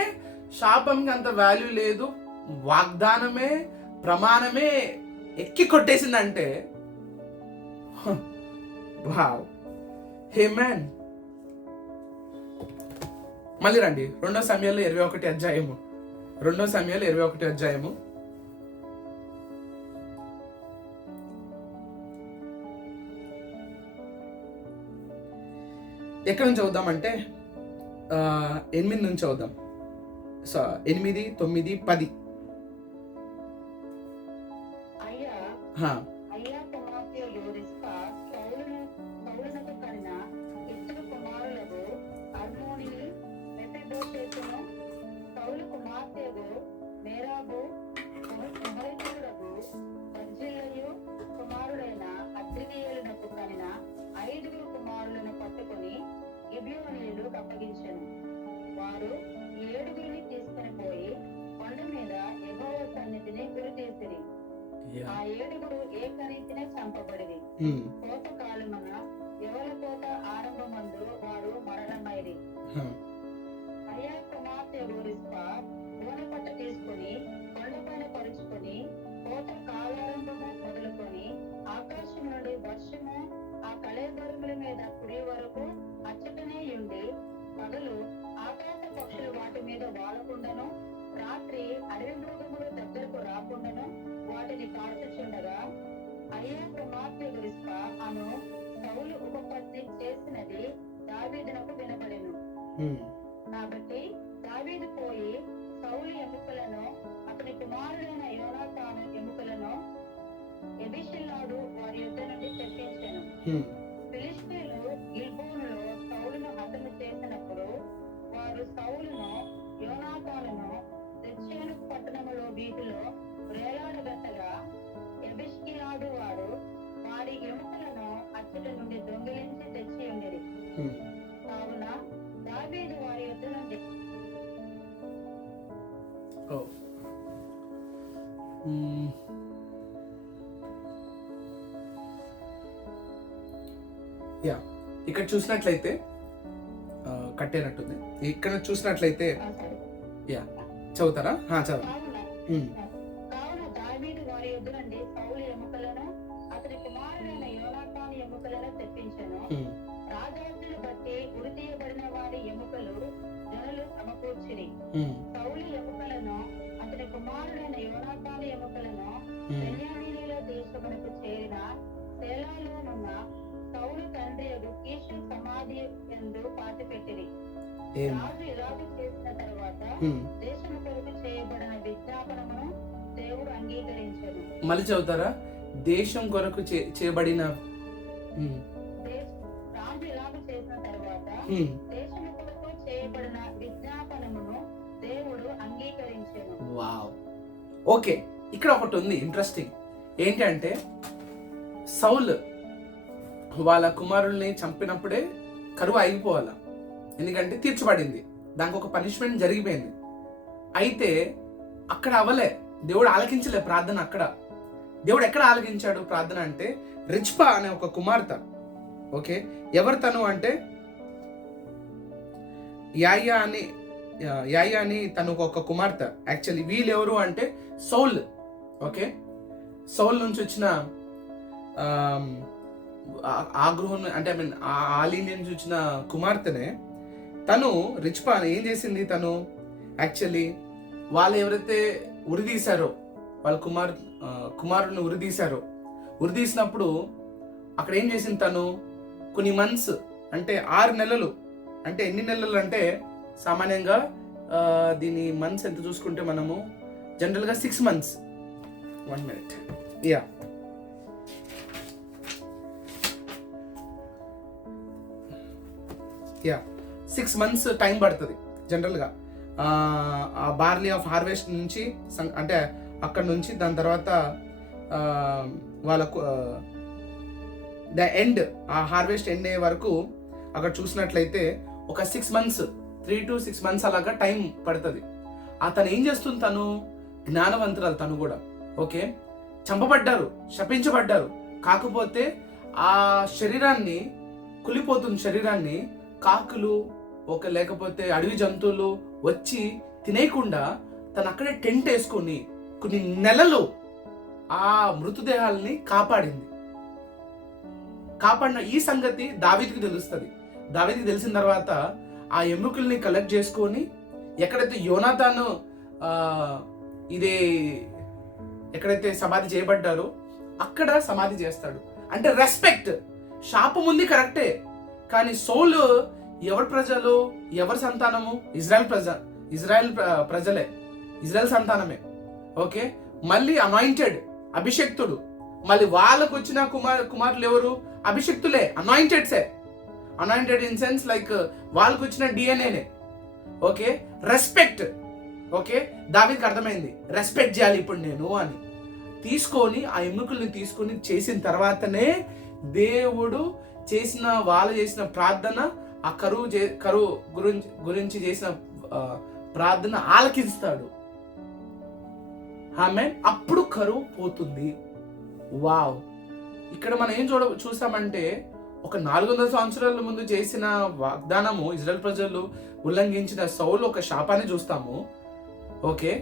శాపంకి అంత వాల్యూ లేదు, వాగ్దానమే, ప్రమాణమే ఎక్కి కొట్టేసిందంటే వావ్. ఆమేన్. మళ్ళీ రండి 2 సమయాల్లో 21 అధ్యాయము, 2 సమయాలు 21 అధ్యాయము. ఎక్కడి నుంచి చదువుదామంటే 8 నుంచి చదువుదాం. 8, 9, 10. అయ్యా కుమార్తెయు రిస్పా సౌలునకు కనిన ఇద్దరు కుమారులకు అర్మోనిని, మెఫీబోషెతును, సౌలు కుమార్తెయు మేరాబు, మొహరీతులకు బర్జిల్లయు కుమారుడైన అద్రియేలునకు కనిన 5 కుమారులను పట్టుకొని గిబియోనీయులకు అప్పగించెను. వారు 7 తీసుకుని పోయి కొండ మీద యెహోవా సన్నిధిని గురితీసిరి. ఆ 7 ఏకరీతినే చంపబడిరి. కోత కాలమున ఎవరి కోత ఆరంభమందు వారు మరణమైరి. అయ్యా కుమార్తె రిస్పా గోనెపట్ట తీసుకుని కొండపైన పరుచుకొని కోత కాలారంభము మొదలుకొని ఆకాశం నుండి వర్షము ఆ కళేబరముల మీద కుడి వరకు అచ్చటనే ఉండి, పగలు ఆకాశ పక్షులు వాటి మీద వాలకుండాను, రాత్రి అడవి మృగములు దగ్గరకు రాకుండాను వాటిని కాల్చుచుండగా, అయ్యా కుమార్తె రిస్పా అను సౌలు ఉపపత్తి చేసినది దావీదునకు వినబడెను. కాబట్టి దావీదు పోయి సౌలు ఎముకలను, అతని కుమారుడైన యోనాతాను ఎముకలను ఎబిషిల్లాడు వారి యుద్ధ నుండి తెప్పించెను. ఫిలిష్తీయులు గిల్బోనులో సౌలును హతము చేసినప్పుడు వారు సౌలును, యోనాతానును తెచ్చేను పట్టణములో వీధిలో వేలాడగట్టగా, ఎబిష్కిలాడు వారు వారి ఎముకలను అచ్చట నుండి దొంగిలించి తెచ్చి ఉండిరి. కావున దావీదు వారి యుద్ధ నుండి ఇక్కడ చూసినట్లయితే కట్టేనట్టుంది. ఇక్కడ చూసినట్లయితే చదువుతారా? చదువు. కావున దావీదు వారి యుద్ధ నుండి సౌలు ఎముకలను అతని కుమారుడైన యోనాతాను ఎముకలను తెప్పించెను. రాజాజ్ఞను బట్టి ఉరి తీయబడిన వారి ఎముకలు జనులు సమకూర్చిరి. సౌలు ఎముకలను అతని కుమారుడైన యోనాతాను ఎముకలను బెన్యామీనీయుల దేశమునకు చేరిన సేలాలోనున్న సౌలు తండ్రి కీషు సమాధి యందు పాతిపెట్టిరి. రాజు ఇలాగ చేసిన తర్వాత దేశము కొరకు చేయబడిన విజ్ఞాపనమును దేవుడు అంగీకరించను. మళ్ళీ చదువుతారా? దేశం కొరకు చేయబడిన రాజు ఇలాగ చేసిన తర్వాత దేశము కొరకు చేయబడిన విజ్ఞాపనమును దేవుడు అంగీకరించను. వావ్. ఓకే, ఇక్కడ ఒకటి ఉంది ఇంట్రెస్టింగ్. ఏంటంటే సౌల్ వాళ్ళ కుమారుల్ని చంపినప్పుడే కరువు ఆగిపోవాల, ఎందుకంటే తీర్చబడింది, దానికి ఒక పనిష్మెంట్ జరిగిపోయింది. అయితే అక్కడ అవ్వలే, దేవుడు ఆలకించలే ప్రార్థన. అక్కడ దేవుడు ఎక్కడ ఆలకించాడు ప్రార్థన అంటే రిచ్పా అనే ఒక కుమార్తె. ఓకే, ఎవరు తను అంటే యాయా అని తను ఒక కుమార్తె. యాక్చువల్లీ వీళ్ళు ఎవరు అంటే సౌల్. ఓకే, సౌల్ నుంచి వచ్చిన ఆ గృహం అంటే ఐ మీన్ ఆల్ ఇండియా నుంచి వచ్చిన కుమార్తెనే తను. రిచ్పా ఏం చేసింది, తను యాక్చువల్లీ వాళ్ళు ఎవరైతే ఉరిదీశారో వాళ్ళ కుమారుడిని ఉరిదీసినప్పుడు అక్కడ ఏం చేసింది తను, కొన్ని మంత్స్ అంటే 6 నెలలు, అంటే ఎన్ని నెలలు అంటే సామాన్యంగా దీని మంత్స్ ఎంత చూసుకుంటే మనము జనరల్గా 6 months. 1 minute. 6 months టైం పడుతుంది జనరల్గా. ఆ బార్లీ ఆఫ్ హార్వెస్ట్ నుంచి అంటే అక్కడ నుంచి దాని తర్వాత వాళ్ళకు ద ఎండ్, ఆ హార్వెస్ట్ ఎండ్ అయ్యే వరకు అక్కడ చూసినట్లయితే ఒక 6 months, 3 to 6 months అలాగా టైం పడుతుంది. తను ఏం చేస్తుంది, తను జ్ఞానవంతురాలు తను కూడా. ఓకే, చంపబడ్డారు, శపించబడ్డారు, కాకపోతే ఆ శరీరాన్ని కులిపోతున్న శరీరాన్ని కాకులు లేకపోతే అడవి జంతువులు వచ్చి తినేయకుండా తను అక్కడే టెంట్ వేసుకొని కొన్ని నెలలు ఆ మృతదేహాలని కాపాడిన ఈ సంగతి దావీదుకి తెలుస్తుంది. దావీదుకి తెలిసిన తర్వాత ఆ ఎముకల్ని కలెక్ట్ చేసుకొని ఎక్కడైతే యోనాతాను ఎక్కడైతే సమాధి చేయబడ్డారో అక్కడ సమాధి చేస్తాడు. అంటే రెస్పెక్ట్. శాపం ఉంది కరెక్టే, కానీ సౌలు ఎవరి ప్రజలు, ఎవరి సంతానము? ఇజ్రాయెల్ ప్రజలే, ఇజ్రాయెల్ సంతానమే. ఓకే, మళ్ళీ అనాయింటెడ్, అభిషక్తుడు. మళ్ళీ వాళ్ళకు వచ్చిన కుమారులు ఎవరు? అభిషక్తులే, అనాయింటెడ్ ఇన్ సెన్స్ లైక్ వాళ్ళకు వచ్చిన డిఎన్ఏనే. Okay, respect. ఓకే, దావీదుకి అర్థమైంది రెస్పెక్ట్ చేయాలి ఇప్పుడు నేను అని తీసుకొని ఆ ఎముకల్ని తీసుకొని చేసిన తర్వాతనే దేవుడు వాళ్ళు చేసిన ప్రార్థన, ఆ కరువు గురించి చేసిన ప్రార్థన ఆలకిస్తాడు. ఆమేన్. అప్పుడు కరువు పోతుంది. వావ్. ఇక్కడ మనం ఏం చూసామంటే ఒక 400 సంవత్సరాల ముందు చేసిన వాగ్దానము ఇజ్రాయెల్ ప్రజలు ఉల్లంఘించిన సౌలు ఒక శాపాన్ని చూస్తాము. ఓకే,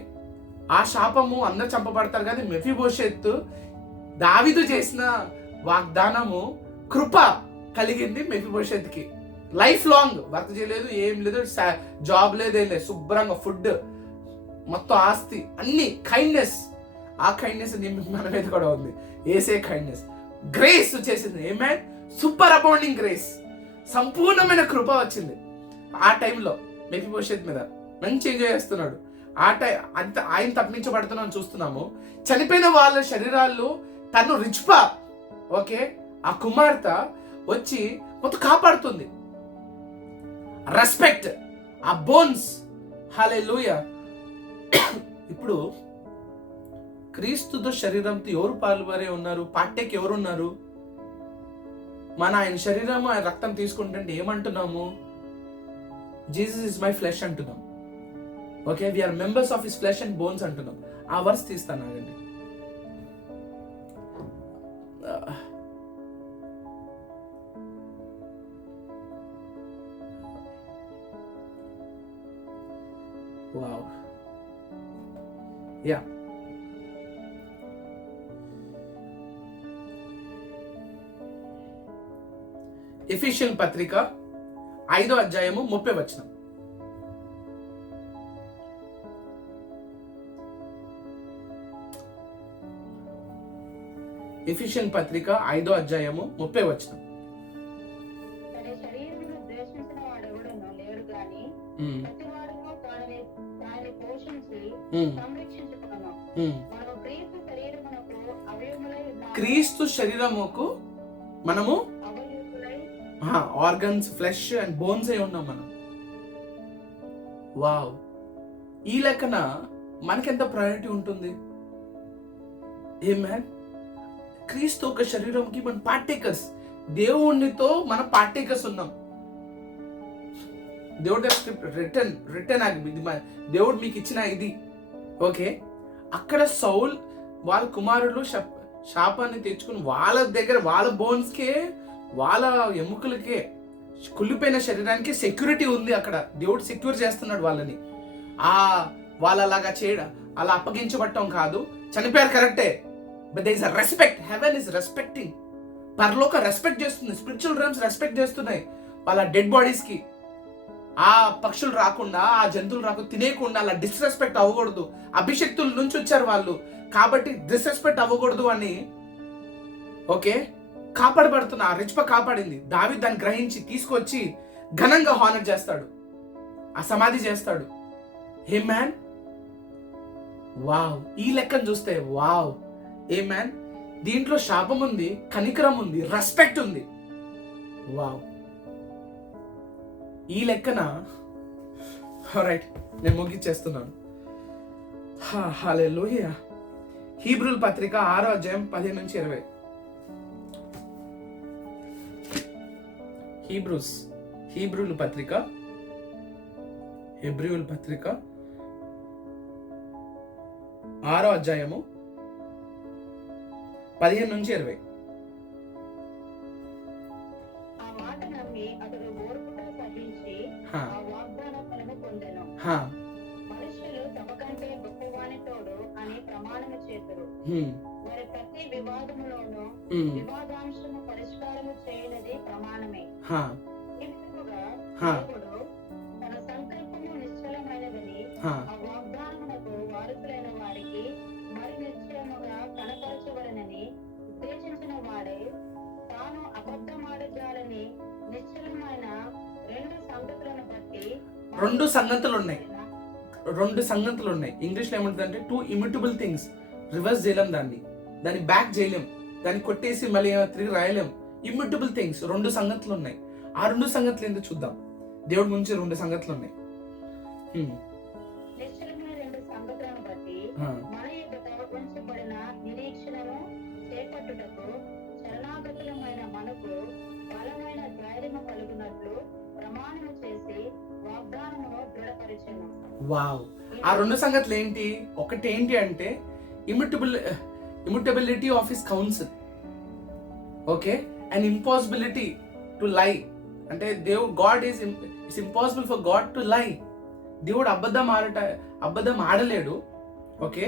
ఆ శాపము అందరు చంపబడతారు, కానీ మెఫీబోషెత్ దావీదు చేసిన వాగ్దానము కృప కలిగింది మెఫీబోషెత్కి. లైఫ్ లాంగ్ వర్క్ చేయలేదు, ఏం లేదు, జాబ్ లేదు, ఏం లేదు, శుభ్రంగా ఫుడ్, మొత్తం ఆస్తి, అన్ని కైండ్నెస్. ఆ కైండ్నెస్ మన మీద కూడా ఉంది. ఏసే కైండ్నెస్, గ్రేస్ చేసింది. ఏమే సూపర్ అబౌండింగ్ గ్రేస్, సంపూర్ణమైన కృప వచ్చింది ఆ టైంలో మెఫీబోషెత్ మీద. మంచి ఎంజాయ్ చేస్తున్నాడు. ఆయన తప్పించబడుతున్నాను చూస్తున్నాము. చనిపోయిన వాళ్ళ శరీరాలు తను రిచ్పా, ఓకే, ఆ కుమార్తె వచ్చి మొత్తం కాపాడుతుంది. రెస్పెక్ట్, ఆ బోన్స్. హల్లెలూయా. ఇప్పుడు క్రీస్తుతో శరీరంతో ఎవరు పాలువారే ఉన్నారు? పార్టేక్ ఎవరున్నారు? ఆయన శరీరం, ఆయన రక్తం తీసుకుంటుంటే ఏమంటున్నాము? జీసస్ ఇస్ మై ఫ్లెష్ అంటున్నాం. Okay, we are members of his flesh and bones అంటున్నాం. ఆ వర్స్ తీస్తాను ఆగండి. వావ్. యా, ఎఫెసీయుల పత్రిక 5వ అధ్యాయము 30వ వచనం. ఎఫెసీయుల పత్రిక 5వ అధ్యాయము 30వ వచనం. తన శరీరమును ద్వేషించిన వాడెవడునో లేడు గాని ప్రతివాడును దానిని పోషించి సంరక్షించుకొనును. మనము క్రీస్తు శరీరమునకు అవయవములై ఉన్నాము. క్రీస్తు శరీరముకు మనము ఆర్గన్స్, ఫ్లెష్ అండ్ బోన్స్ అయి ఉన్నాం మనం. వావ్, ఈ లెక్కన మనకెంత ప్రయారిటీ ఉంటుంది. ఏమేన్, క్రీస్తు ఒక శరీరంకి మన పార్టేకర్స్. దేవునితో మన పార్టేకర్స్ ఉన్నాం. దేవుడు రిటర్న్ దేవుడు మీకు ఇచ్చిన ఇది. ఓకే, అక్కడ సౌల్ వాళ్ళ కుమారులు శాపాన్ని తెచ్చుకుని వాళ్ళ దగ్గర వాళ్ళ బోన్స్కే, వాళ్ళ ఎముకలకే, కుళ్ళిపోయిన శరీరానికి సెక్యూరిటీ ఉంది. అక్కడ దేవుడు సెక్యూర్ చేస్తున్నాడు వాళ్ళని. వాళ్ళలాగా చేయడం, అలా అప్పగించబట్టం కాదు. చనిపోయారు కరెక్టే, but there is a respect. Heaven is respecting. పరలోక రెస్పెక్ట్ చేస్తుంది, స్పిరిచువల్ realms రెస్పెక్ట్ చేస్తున్నాయి వాళ్ళ డెడ్ బాడీస్ కి. ఆ పక్షులు రాకుండా, ఆ జంతువులు రాకుండా, తినేయకుండా అలా డిస్రెస్పెక్ట్ అవ్వకూడదు. అభిషక్తుల నుంచి వచ్చారు వాళ్ళు కాబట్టి డిస్రెస్పెక్ట్ అవ్వకూడదు అని ఓకే కాపాడబడుతున్న ఆ రిచ్ప కాపాడింది. దావీదు దాన్ని గ్రహించి తీసుకొచ్చి ఘనంగా హానర్ చేస్తాడు, ఆ సమాధి చేస్తాడు. హే మ్యాన్, వావ్, ఈ లెక్కను చూస్తే వావ్. ఏ మ్యాన్, దీంట్లో శాపం ఉంది, కనికరం ఉంది, రెస్పెక్ట్ ఉంది. వావ్, ఈ లెక్కన రైట్ నేను ముగిచ్చేస్తున్నాను. హల్లెలూయా. హీబ్రూల పత్రిక 6వ అధ్యాయం 15 నుంచి 20. హీబ్రూల పత్రిక 6వ అధ్యాయము 15 నుంచి 20. ఆ మాట నమ్మి అతడు ఓర్పుతో సహించి ఆ వాగ్దానములను పొందెను. మనుషులు తమ కంటే గొప్పవాని తోడు అని ప్రమాణము చేతురు. వారి ప్రతి వివాదములోనూ వివాదాంశము పరిష్కారము చేయనది ప్రమాణమే. ఈ విధముగా దేవుడు తన సంకల్పము నిశ్చలమైనదని ఆ వాగ్దానమునకు వారసులైన వారికి మరి నిశ్చయముగా కనపరచవలనని ఉద్దేశించిన వాడే తాను అబద్ధమాడజాలని నిశ్చలమైన రెండు సంగతులు ఉన్నాయి. ఇంగ్లీష్ లో ఏమంటుందంటే 2 immutable things. రివర్స్ చేయలేం, దాన్ని బ్యాక్ చేయలేం, దాన్ని కొట్టేసి మళ్ళీ తిరిగి రాయలేం. ఇమ్యూటబుల్ థింగ్స్, 2 సంగతులు ఉన్నాయి. ఆ 2 సంగతులు ఏంటో చూద్దాం. దేవుడి గురించి 2 సంగతులు ఉన్నాయి. వావ్, ఆ 2 సంగతులు ఏంటి? ఒకటి ఏంటి అంటే immutability of his counsel, okay, and impossibility to lie. అంటే God it's impossible for God to lie. దేవుడు అబద్ధం ఆడలేడు, ఓకే,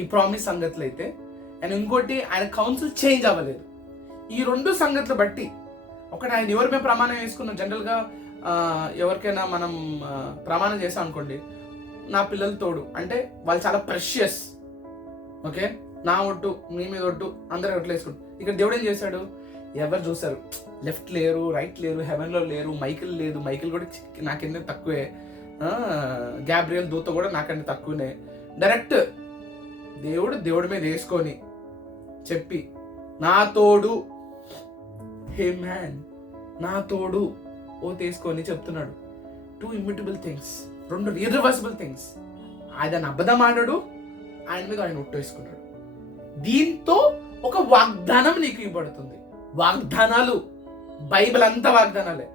ఈ ప్రామిస్ సంగతులు అయితే. అండ్ ఇంకోటి, ఆయన కౌన్సిల్ చేంజ్ అవ్వలేదు. ఈ 2 సంగతులు బట్టి, ఒకటి, ఆయన ఎవరి మీద ప్రమాణం వేసుకున్నాం. జనరల్గా ఎవరికైనా మనం ప్రమాణం చేసాం అనుకోండి, నా పిల్లల తోడు అంటే వాళ్ళు చాలా ప్రెషియస్, ఓకే, నా ఒట్టు, మీ మీద ఒట్టు, అందరూ ఒట్లు వేసుకుంటారు. ఇక్కడ దేవుడు ఏం చేశాడు? ఎవరు చూసారు, లెఫ్ట్ లేరు, రైట్ లేరు, హెవెన్లో లేరు, మైకిల్ లేదు, మైకిల్ కూడా నాకంటే తక్కువే, గ్యాబ్రియల్ దూత కూడా నాకంటే తక్కువనే. డైరెక్ట్ దేవుడి మీద వేసుకొని చెప్పి, నా తోడు, హే మ్యాన్, నా తోడు ఓ తీసుకొని చెప్తున్నాడు. 2 immutable things, 2 irreversible things. ఆయన అబద్ధం ఆడాడు, ఆయన మీద ఆయన ఒట్టు వేసుకున్నాడు. దీంతో ఒక వాగ్దానం నీకు ఇవ్వబడుతుంది. వాగ్దానాలు, బైబిల్ అంతా వాగ్దానాలే.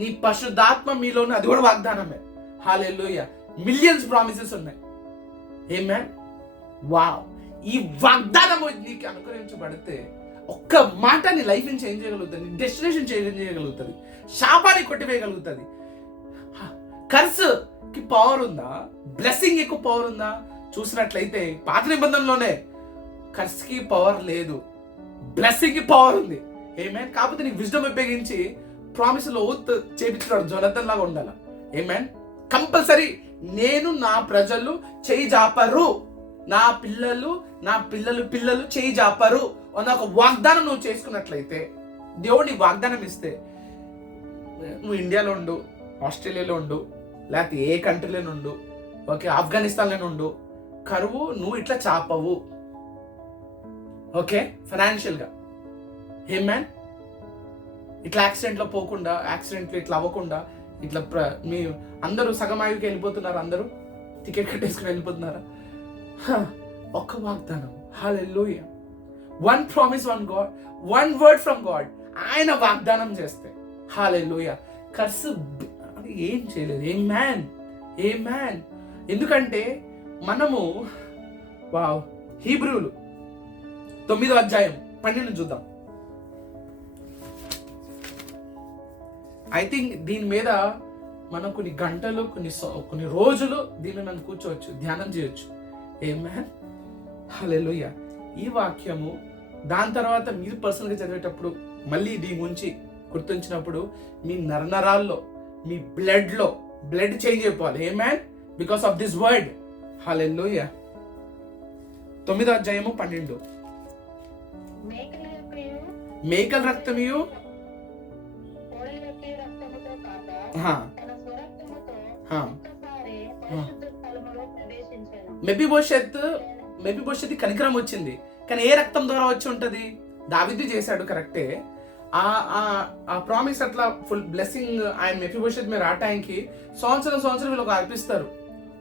నీ పరిశుద్ధాత్మ మీలోనే, అది కూడా వాగ్దానమే. హల్లెలూయా. మిలియన్స్ ప్రామిసెస్ ఉన్నాయి. ఆమేన్. వావ్, ఈ వాగ్దానం నీకు అనుగ్రహించబడితే ఒక్క మాట నీ లైఫ్ ని చేంజ్ చేయగలుగుతుంది, నీ డెస్టినేషన్ చేంజ్ చేయగలుగుతుంది, శాపాన్ని కొట్టివేయగలుగుతుంది. కర్స్కి పవర్ ఉందా? బ్లెస్సింగ్ ఎక్కువ పవర్ ఉందా? చూసినట్లయితే పాత నిబంధనలోనే కర్స్కి పవర్ లేదు, బ్లెస్సింగ్ కి పవర్ ఉంది. ఆమేన్. కాకపోతే నీకు విజ్డమ్ ఉపయోగించి ప్రామిస్ లో ఓత్ చేపించున్నాడు, జొనతన్ లాగా ఉండాలి. ఆమేన్. కంపల్సరీ నేను నా ప్రజలు చేయి జాపరు, నా పిల్లలు పిల్లలు చేయి జాపరు అన్న ఒక వాగ్దానం నువ్వు చేసుకున్నట్లయితే, దేవుడు నీకు వాగ్దానం ఇస్తే, నువ్వు ఇండియాలో ఉండు, ఆస్ట్రేలియాలో ఉండు, లేకపోతే ఏ కంట్రీలో ఉండు, ఓకే, ఆఫ్ఘనిస్తాన్లో ఉండు, కరువు నువ్వు ఇట్లా చాపవు. ఓకే, ఫైనాన్షియల్గా. ఆమేన్. ఇట్లా యాక్సిడెంట్లో పోకుండా, యాక్సిడెంట్లో ఇట్లా అవ్వకుండా, ఇట్లా మీ అందరూ సగం ఆయువుకి వెళ్ళిపోతున్నారు, అందరూ టికెట్ కట్టేసుకుని వెళ్ళిపోతున్నారా? ఒక్క వాగ్దానం. Hallelujah. One promise, one God, one word from God. ఆయన వాగ్దానం చేస్తే హల్లెలూయా, కర్సు అది ఏం చేయలేదు. ఆమేన్, ఆమేన్. ఎందుకంటే మనము వావ్, హీబ్రూలు 9వ అధ్యాయం 12 చూద్దాం. ఐ థింక్ దీని మీద మనం కొన్ని గంటలు, కొన్ని రోజులు దీన్ని మనం కూర్చోవచ్చు, ధ్యానం చేయొచ్చు. ఆమేన్, హల్లెలూయా. ఈ వాక్యము దాని తర్వాత మీరు పర్సనల్గా చదివేటప్పుడు మళ్ళీ దీని గురించి గుర్తుంచినప్పుడు మీ నరనరాల్లో, మీ బ్లడ్ చేంజ్ అయిపోవాలి. ఆమేన్, బికాస్ ఆఫ్ దిస్ వర్డ్. హల్లెలూయా. 9వ అధ్యాయము 12. మేకల రక్తమియు మెఫీబోషెత్ కనికరం వచ్చింది, కానీ ఏ రక్తం ద్వారా వచ్చి ఉంటది? దావీదు చేశాడు, కరెక్టే. ఆ ప్రామిస్ అట్లా ఫుల్ బ్లెస్సింగ్ ఆయన మెఫీబోషెత్ మీద రావటానికి సంవత్సరం వీళ్ళు అర్పిస్తారు,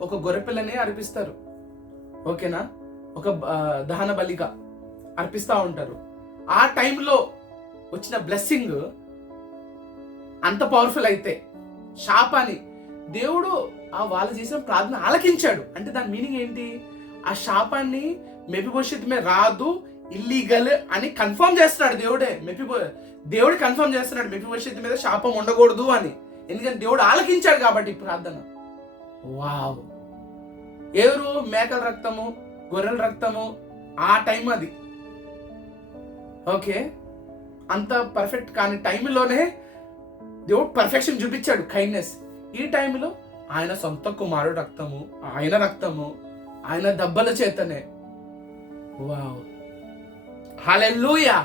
ఒక గొర్రెపిల్లని అర్పిస్తారు, ఓకేనా, ఒక దహన బలిగా అర్పిస్తూ ఉంటారు. ఆ టైంలో వచ్చిన బ్లెస్సింగ్ అంత పవర్ఫుల్ అయితే శాపాన్ని దేవుడు వాళ్ళు చేసిన ప్రార్థన ఆలకించాడు. అంటే దాని మీనింగ్ ఏంటి? ఆ శాపాన్ని మెఫీబోషెత్ మీద రాదు, ఇల్లీగల్ అని కన్ఫర్మ్ చేస్తున్నాడు దేవుడే. దేవుడు కన్ఫర్మ్ చేస్తున్నాడు మెఫీబోషెత్ మీద శాపం ఉండకూడదు అని. ఎందుకంటే దేవుడు ఆలకించాడు కాబట్టి ప్రార్థన. వావ్. ఎవరు? మేకల రక్తము, గొర్రెల రక్తము, ఆ టైం అది. ఓకే, అంత పర్ఫెక్ట్ కాని టైంలోనే దేవుడు పర్ఫెక్షన్ చూపించాడు, కైండ్నెస్. ఈ టైంలో ఆయన సొంత కుమారుడు రక్తము, ఆయన దెబ్బల చేతనే. Wow, hallelujah.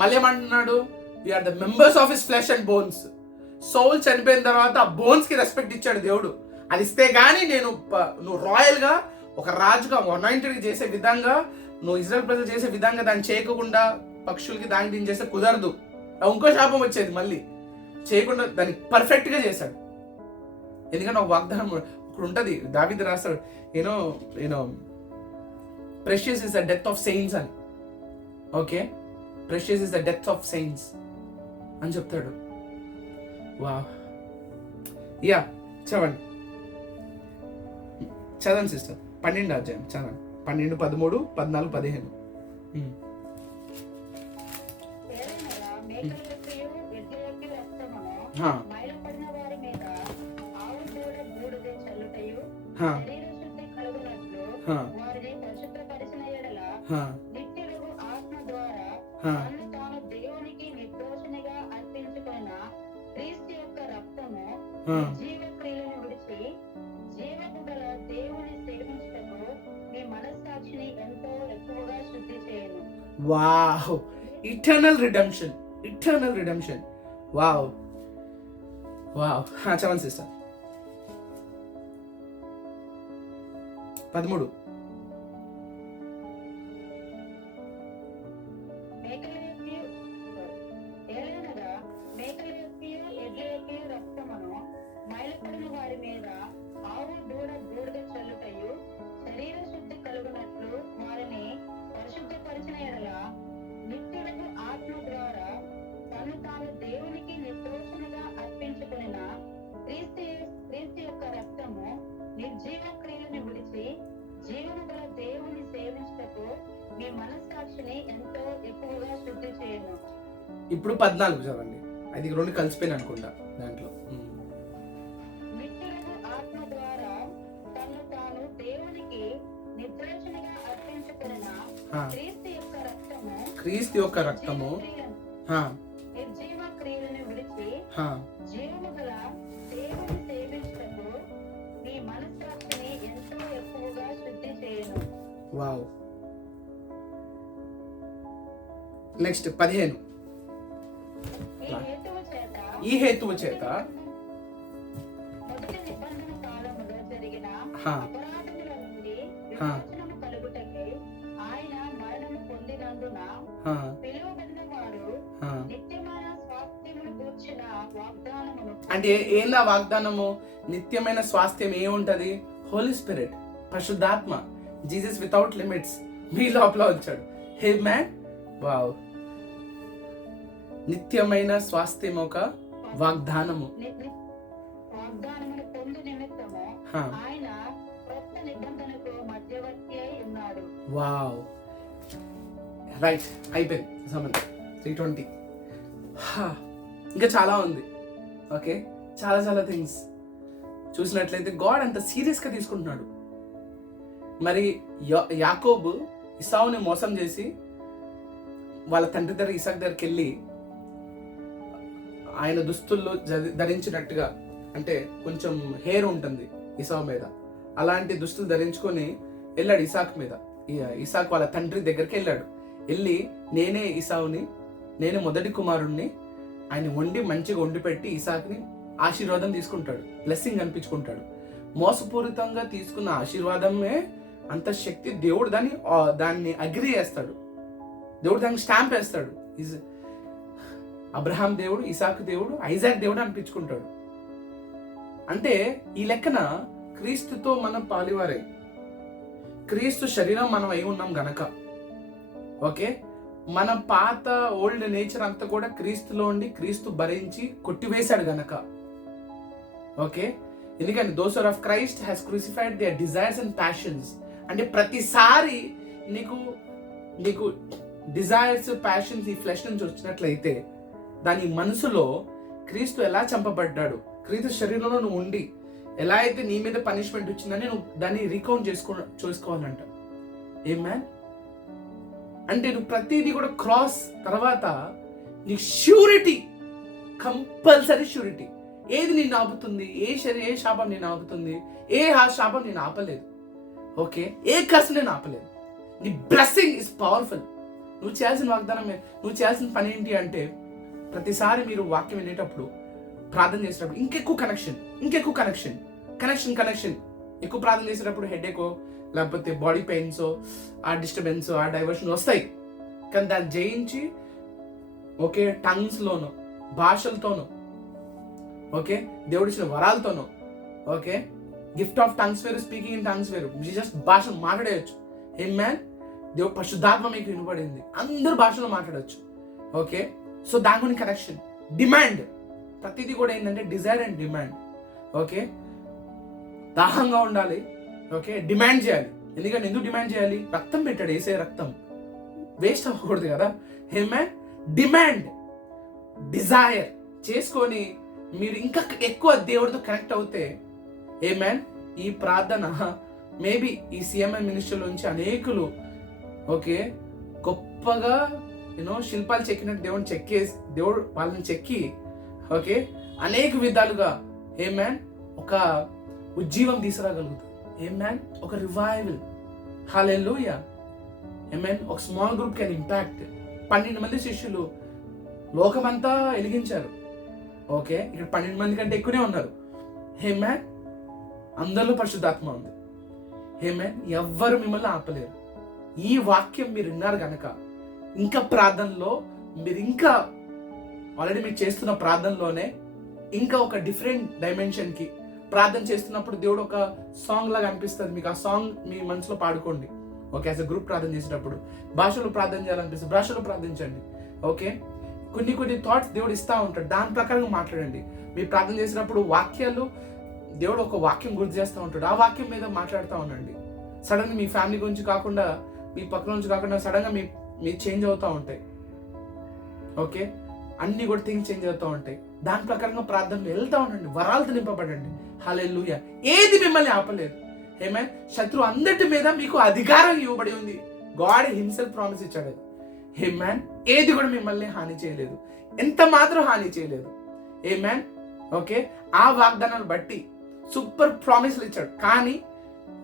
మళ్ళీ ఏమంటున్నాడు? We are the members of his flesh and bones. Saul చనిపోయిన తర్వాత ఆ బోన్స్ కి రెస్పెక్ట్ ఇచ్చాడు దేవుడు. అది ఇస్తే గానీ నువ్వు రాయల్ గా, ఒక రాజుగా, అనాయింటెడ్ చేసే విధంగా, నువ్వు ఇజ్రాయెల్ ప్రజలు చేసే విధంగా దాన్ని చేయకుండా పక్షులకి దానికి దీన్ని చేస్తే కుదరదు. ఇంకో శాపం వచ్చేది, మళ్ళీ చేయకుండా దాన్ని పర్ఫెక్ట్ గా చేశాడు. ఎందుకంటే ఒక వాగ్దానం ఇప్పుడు ఉంటుంది, దావీదు రాస్తాడు, you know precious is the death of saints అని. Okay, precious is the death of saints అని చెప్తాడు. వావ్. యా, చదవండి సిస్టర్. 12వ అధ్యాయం చదవండి. 12, 13, 14, 15. Wow, eternal redemption. వావ్. చదవండి సిస్టర్. 13. ఇప్పుడు 14 చదవండి. అది 2 కలిసిపోయిన అనుకుంటా దాంట్లో. క్రీస్తు యొక్క రక్తము జీవము గల దేవుని సేవించుటకు నీ మనస్సాక్షిని ఎంతో ఎక్కువగా శుద్ధి చేయను. వావ్. నెక్స్ట్ 15. ఈ హేతువు చేత మొదటి నిబంధన కాలములో జరిగిన అపరాధముల నుండి విమోచనము కలుగుటకై ఆయన మరణము పొందినందున పిలువబడిన వారు నిత్యమైన స్వాస్థ్యమును కూర్చిన వాగ్దానమును. అంటే ఏందా వాగ్దానము? నిత్యమైన స్వాస్థ్యం ఏముంటది? హోలీ స్పిరిట్, పరిశుద్ధాత్మ, జీసస్ వితౌట్ లిమిట్స్ మీ లోపల వచ్చాడు. Hey man, wow. నిత్యమైన స్వాస్థ్యం ఒక వాగ్దానము. వాగ్దానమును పొందు నిమిత్తము ఆయన క్రొత్త నిబంధనకు మధ్యవర్తి అయి ఉన్నాడు. వావ్. రైట్, అయిపోయింది సంబంధం. 320. ఇంకా చాలా ఉంది. ఓకే, చాలా చాలా థింగ్స్ చూసినట్లయితే గాడ్ అంత సీరియస్గా తీసుకుంటున్నాడు. మరి యాకోబు ఇసావుని మోసం చేసి వాళ్ళ తండ్రి దగ్గర ఇసాక్ దగ్గరికి వెళ్ళి ఆయన దుస్తుల్లో ధరించినట్టుగా, అంటే కొంచెం హెయిర్ ఉంటుంది ఇసావు మీద, అలాంటి దుస్తులు ధరించుకొని వెళ్ళాడు ఇసాక్ మీద. ఇసాక్ వాళ్ళ తండ్రి దగ్గరికి వెళ్ళాడు. వెళ్ళి నేనే ఇసావుని, నేనే మొదటి కుమారుణ్ణి, ఆయన వండి మంచిగా వండి పెట్టి ఇసాక్ని ఆశీర్వాదం తీసుకుంటాడు, బ్లెస్సింగ్ అనిపించుకుంటాడు. మోసపూరితంగా తీసుకున్న ఆశీర్వాదమే అంత శక్తి. దేవుడు దాన్ని అగ్రి చేస్తాడు, దేవుడు దానికి స్టాంప్ వేస్తాడు. అబ్రహాం దేవుడు, ఇసాకు దేవుడు, ఐజాక్ దేవుడు అనిపించుకుంటాడు. అంటే ఈ లెక్కన క్రీస్తుతో మనం పాలివారై, క్రీస్తు శరీరం మనం అయి ఉన్నాం గనక, ఓకే, మన పాత ఓల్డ్ నేచర్ అంతా కూడా క్రీస్తులో ఉండి క్రీస్తు భరించి కొట్టివేశాడు గనక, ఓకే. ఎందుకంటే those are of Christ has crucified their desires and passions. అంటే ప్రతిసారి నీకు డిజైర్స్, ప్యాషన్స్ ఈ ఫ్లెష్ నుంచి వచ్చినట్లయితే దాని మనసులో క్రీస్తు ఎలా చంపబడ్డాడు, క్రీస్తు శరీరంలో నువ్వు ఉండి ఎలా అయితే నీ మీద పనిష్మెంట్ వచ్చిందని నువ్వు దాన్ని రీకౌంట్ చేసుకోవాలంట. మ్యాన్, అంటే నువ్వు ప్రతిదీ కూడా క్రాస్ తర్వాత నీ ష్యూరిటీ, కంపల్సరీ ష్యూరిటీ. ఏది నిన్ను ఆపుతుంది? ఏ శాపం నేను ఆపుతుంది? ఆ శాపం నేను ఆపలేదు, ఓకే. ఏ కర్స్ నేను ఆపలేదు. నీ బ్లెస్సింగ్ ఇస్ పవర్ఫుల్. నువ్వు చేయాల్సిన వాగ్దానమే, నువ్వు చేయాల్సిన పని ఏంటి అంటే, ప్రతిసారి మీరు వాక్యం వినేటప్పుడు, ప్రార్థన చేసేటప్పుడు ఇంకెక్కువ కనెక్షన్, ఎక్కువ ప్రార్థన చేసేటప్పుడు హెడేకో లేకపోతే బాడీ పెయిన్స్, ఆ డిస్టర్బెన్స్, ఆ డైవర్షన్ వస్తాయి. కానీ దాన్ని జయించి, ఓకే, టంగ్స్లోనో, భాషలతోనో, ఓకే, దేవుడిచ్చిన వరాలతోనో, ఓకే, గిఫ్ట్ ఆఫ్ టంగ్స్ వేరు, స్పీకింగ్ ఇన్ టంగ్స్ వేరు, జస్ట్ భాషలు మాట్లాడేయచ్చు. మ్యాన్, దేవుడు పరిశుద్ధాత్మ మీకు వినపడింది, అందరు భాషలో మాట్లాడచ్చు, ఓకే. సో దాని గురించి కనెక్షన్, డిమాండ్, ప్రతిదీ కూడా ఏంటంటే డిజైర్ అండ్ డిమాండ్, ఓకే. దాహంగా ఉండాలి, ఓకే, డిమాండ్ చేయాలి. ఎందుకు డిమాండ్ చేయాలి? రక్తం పెట్టాడు, వేసే రక్తం వేస్ట్ అవ్వకూడదు కదా. మ్యాన్, డిమాండ్, డిజైర్ చేసుకొని మీరు ఇంకా ఎక్కువ దేవుడితో కనెక్ట్ అవుతే, మ్యాన్, ఈ ప్రార్థన మేబీ ఈ సిఎంఐ మినిస్ట్రీలో నుంచి అనేకులు, ఓకే, గొప్పగా శిల్పాలు చెక్కినట్టు దేవుడు వాళ్ళని చెక్కి, ఓకే, అనేక విధాలుగా మ్యాన్ ఒక ఉజ్జీవం తీసుకురాగలుగుతారు. మ్యాన్, ఒక రివైవల్. హల్లెలూయా. మ్యాన్, ఒక స్మాల్ గ్రూప్ కెన్ ఇంపాక్ట్. 12 మంది శిష్యులు లోకమంతా వెలిగించారు, ఓకే. ఇక్కడ 12 మంది కంటే ఎక్కువనే ఉన్నారు. మ్యాన్, అందరిలో పరిశుద్ధాత్మ ఉంది. మ్యాన్, ఎవ్వరు మిమ్మల్ని ఆపలేరు. ఈ వాక్యం మీరు విన్నారు కనుక ఇంకా ప్రార్థనలో మీరు ఇంకా ఆల్రెడీ మీరు చేస్తున్న ప్రార్థనలోనే ఇంకా ఒక డిఫరెంట్ డైమెన్షన్కి ప్రార్థన చేస్తున్నప్పుడు దేవుడు ఒక సాంగ్ లాగా అనిపిస్తుంది మీకు. ఆ సాంగ్ మీ మనసులో పాడుకోండి, ఓకే. యాజ్ అ గ్రూప్ ప్రార్థన చేసేటప్పుడు భాషలో ప్రార్థన చేయాలనిపిస్తుంది, భాషలో ప్రార్థించండి, ఓకే. కొన్ని థాట్స్ దేవుడు ఇస్తూ ఉంటాడు, దాని ప్రకారంగా మాట్లాడండి. మీరు ప్రార్థన చేసినప్పుడు వాక్యాలు, దేవుడు ఒక వాక్యం గుర్తు చేస్తూ ఉంటాడు, ఆ వాక్యం మీద మాట్లాడుతూ ఉండండి. సడన్గా మీ ఫ్యామిలీ గురించి కాకుండా, మీ పక్కన నుంచి కాకుండా సడన్గా మీ చేంజ్ అవుతూ ఉంటాయి, ఓకే. అన్ని కూడా థింగ్స్ చేంజ్ అవుతూ ఉంటాయి. దాని ప్రకారంగా ప్రార్థనలు వెళ్తూ ఉండండి, వరాలతో నింపబడండి. హల్లెలూయా. ఏది మిమ్మల్ని ఆపలేదు. మ్యాన్, శత్రువు అందరి మీద మీకు అధికారం ఇవ్వబడి ఉంది. గాడ్ హిమ్సెల్ఫ్ ప్రామిస్ ఇచ్చాడు. మ్యాన్, ఏది కూడా మిమ్మల్ని హాని చేయలేదు, ఎంత మాత్రం హాని చేయలేదు. ఆమేన్. ఓకే, ఆ వాగ్దానాన్ని బట్టి సూపర్ ప్రామిస్లు ఇచ్చాడు. కానీ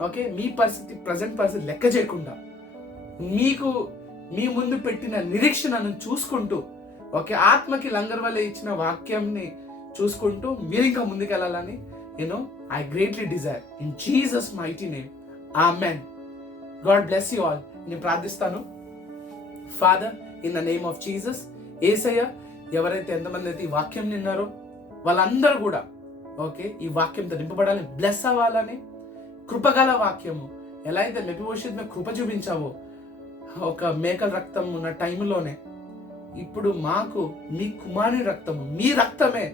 ఓకే, మీ పరిస్థితి, ప్రజెంట్ పరిస్థితి లెక్క చేయకుండా మీకు మీ ముందు పెట్టిన నిరీక్షణను చూసుకుంటూ, ఓకే, ఆత్మకి లంగర్ వల్ల ఇచ్చిన వాక్యంని చూసుకుంటూ మీరు ఇంకా ముందుకెళ్ళాలని I greatly desire in Jesus mighty name. Amen. God bless you all. నేను ప్రార్థిస్తాను. Father, in the name of Jesus, యేసయ్య, ఎవరైతే ఎంతమంది అయితే ఈ వాక్యం విన్నారో వాళ్ళందరూ కూడా ఓకే ఈ వాక్యంతో నింపబడాలని, బ్లెస్ అవ్వాలని, కృపగల వాక్యము ఎలా అయితే మెఫీబోషెత్ మీద కృప చూపించావో ఒక మేకల రక్తం ఉన్న టైంలోనే ఇప్పుడు మాకు మీ కుమారుని రక్తము, మీ రక్తమే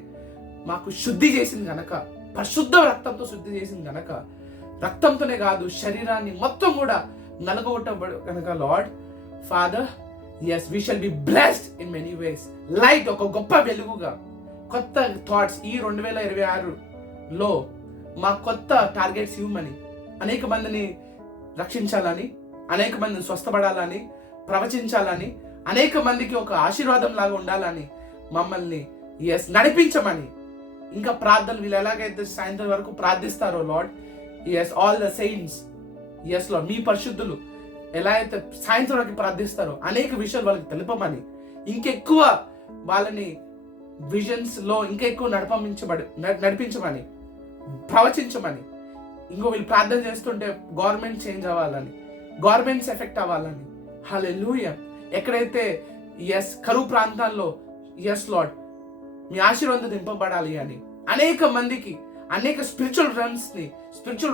మాకు శుద్ధి చేసింది గనక, పరిశుద్ధ రక్తంతో శుద్ధి చేసింది గనక, రక్తంతోనే కాదు శరీరాన్ని మొత్తం కూడా నలగొట్టబడు కనుక Lord Father, yes we shall be blessed in many ways. Light, ఒక గొప్ప వెలుగుగా, కొత్త థాట్స్ ఈ 2026లో మా కొత్త టార్గెట్స్ ఇవ్వమని, అనేక మందిని రక్షించాలని, అనేక మందిని స్వస్థపడాలని, ప్రవచించాలని, అనేక మందికి ఒక ఆశీర్వాదం లాగా ఉండాలని మమ్మల్ని నడిపించమని, ఇంకా ప్రార్థనలు వీళ్ళు ఎలాగైతే సాయంత్రం వరకు ప్రార్థిస్తారో Lord, all the saints, Lord మీ పరిశుద్ధులు ఎలా అయితే సాయంత్రం వరకు ప్రార్థిస్తారో అనేక విషయాలు వాళ్ళకి తెలుపమని, ఇంకెక్కువ వాళ్ళని విజన్స్ లో ఇంకా ఎక్కువ నడిపించమని, ప్రవచించమని, ఇంకో వీళ్ళు ప్రార్థన చేస్తుంటే గవర్నమెంట్ చేంజ్ అవ్వాలని, గవర్నమెంట్స్ ఎఫెక్ట్ అవ్వాలని. హల్లెలూయా. ఎక్కడైతే కరువు ప్రాంతాల్లో లార్డ్ మీ ఆశీర్వాదం దింపబడాలి అని, అనేక మందికి అనేక స్పిరిచువల్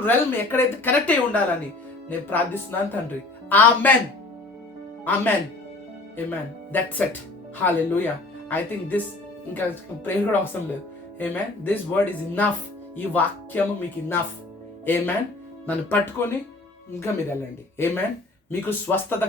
రెల్మ్ ఎక్కడైతే కనెక్ట్ అయి ఉండాలని నేను ప్రార్థిస్తున్నాను తండ్రి. Amen, amen, amen. That's it. Hallelujah. I think this ఇంకా ప్రేయర్ కూడా అవసరం లేదు. Amen. This word is enough. ఈ వాక్యము మీకు ఇనఫ్. ఆమెన్. నన్ను పట్టుకొని ఇంకా మీరు వెళ్ళండి. ఆమెన్. మీకు స్వస్థత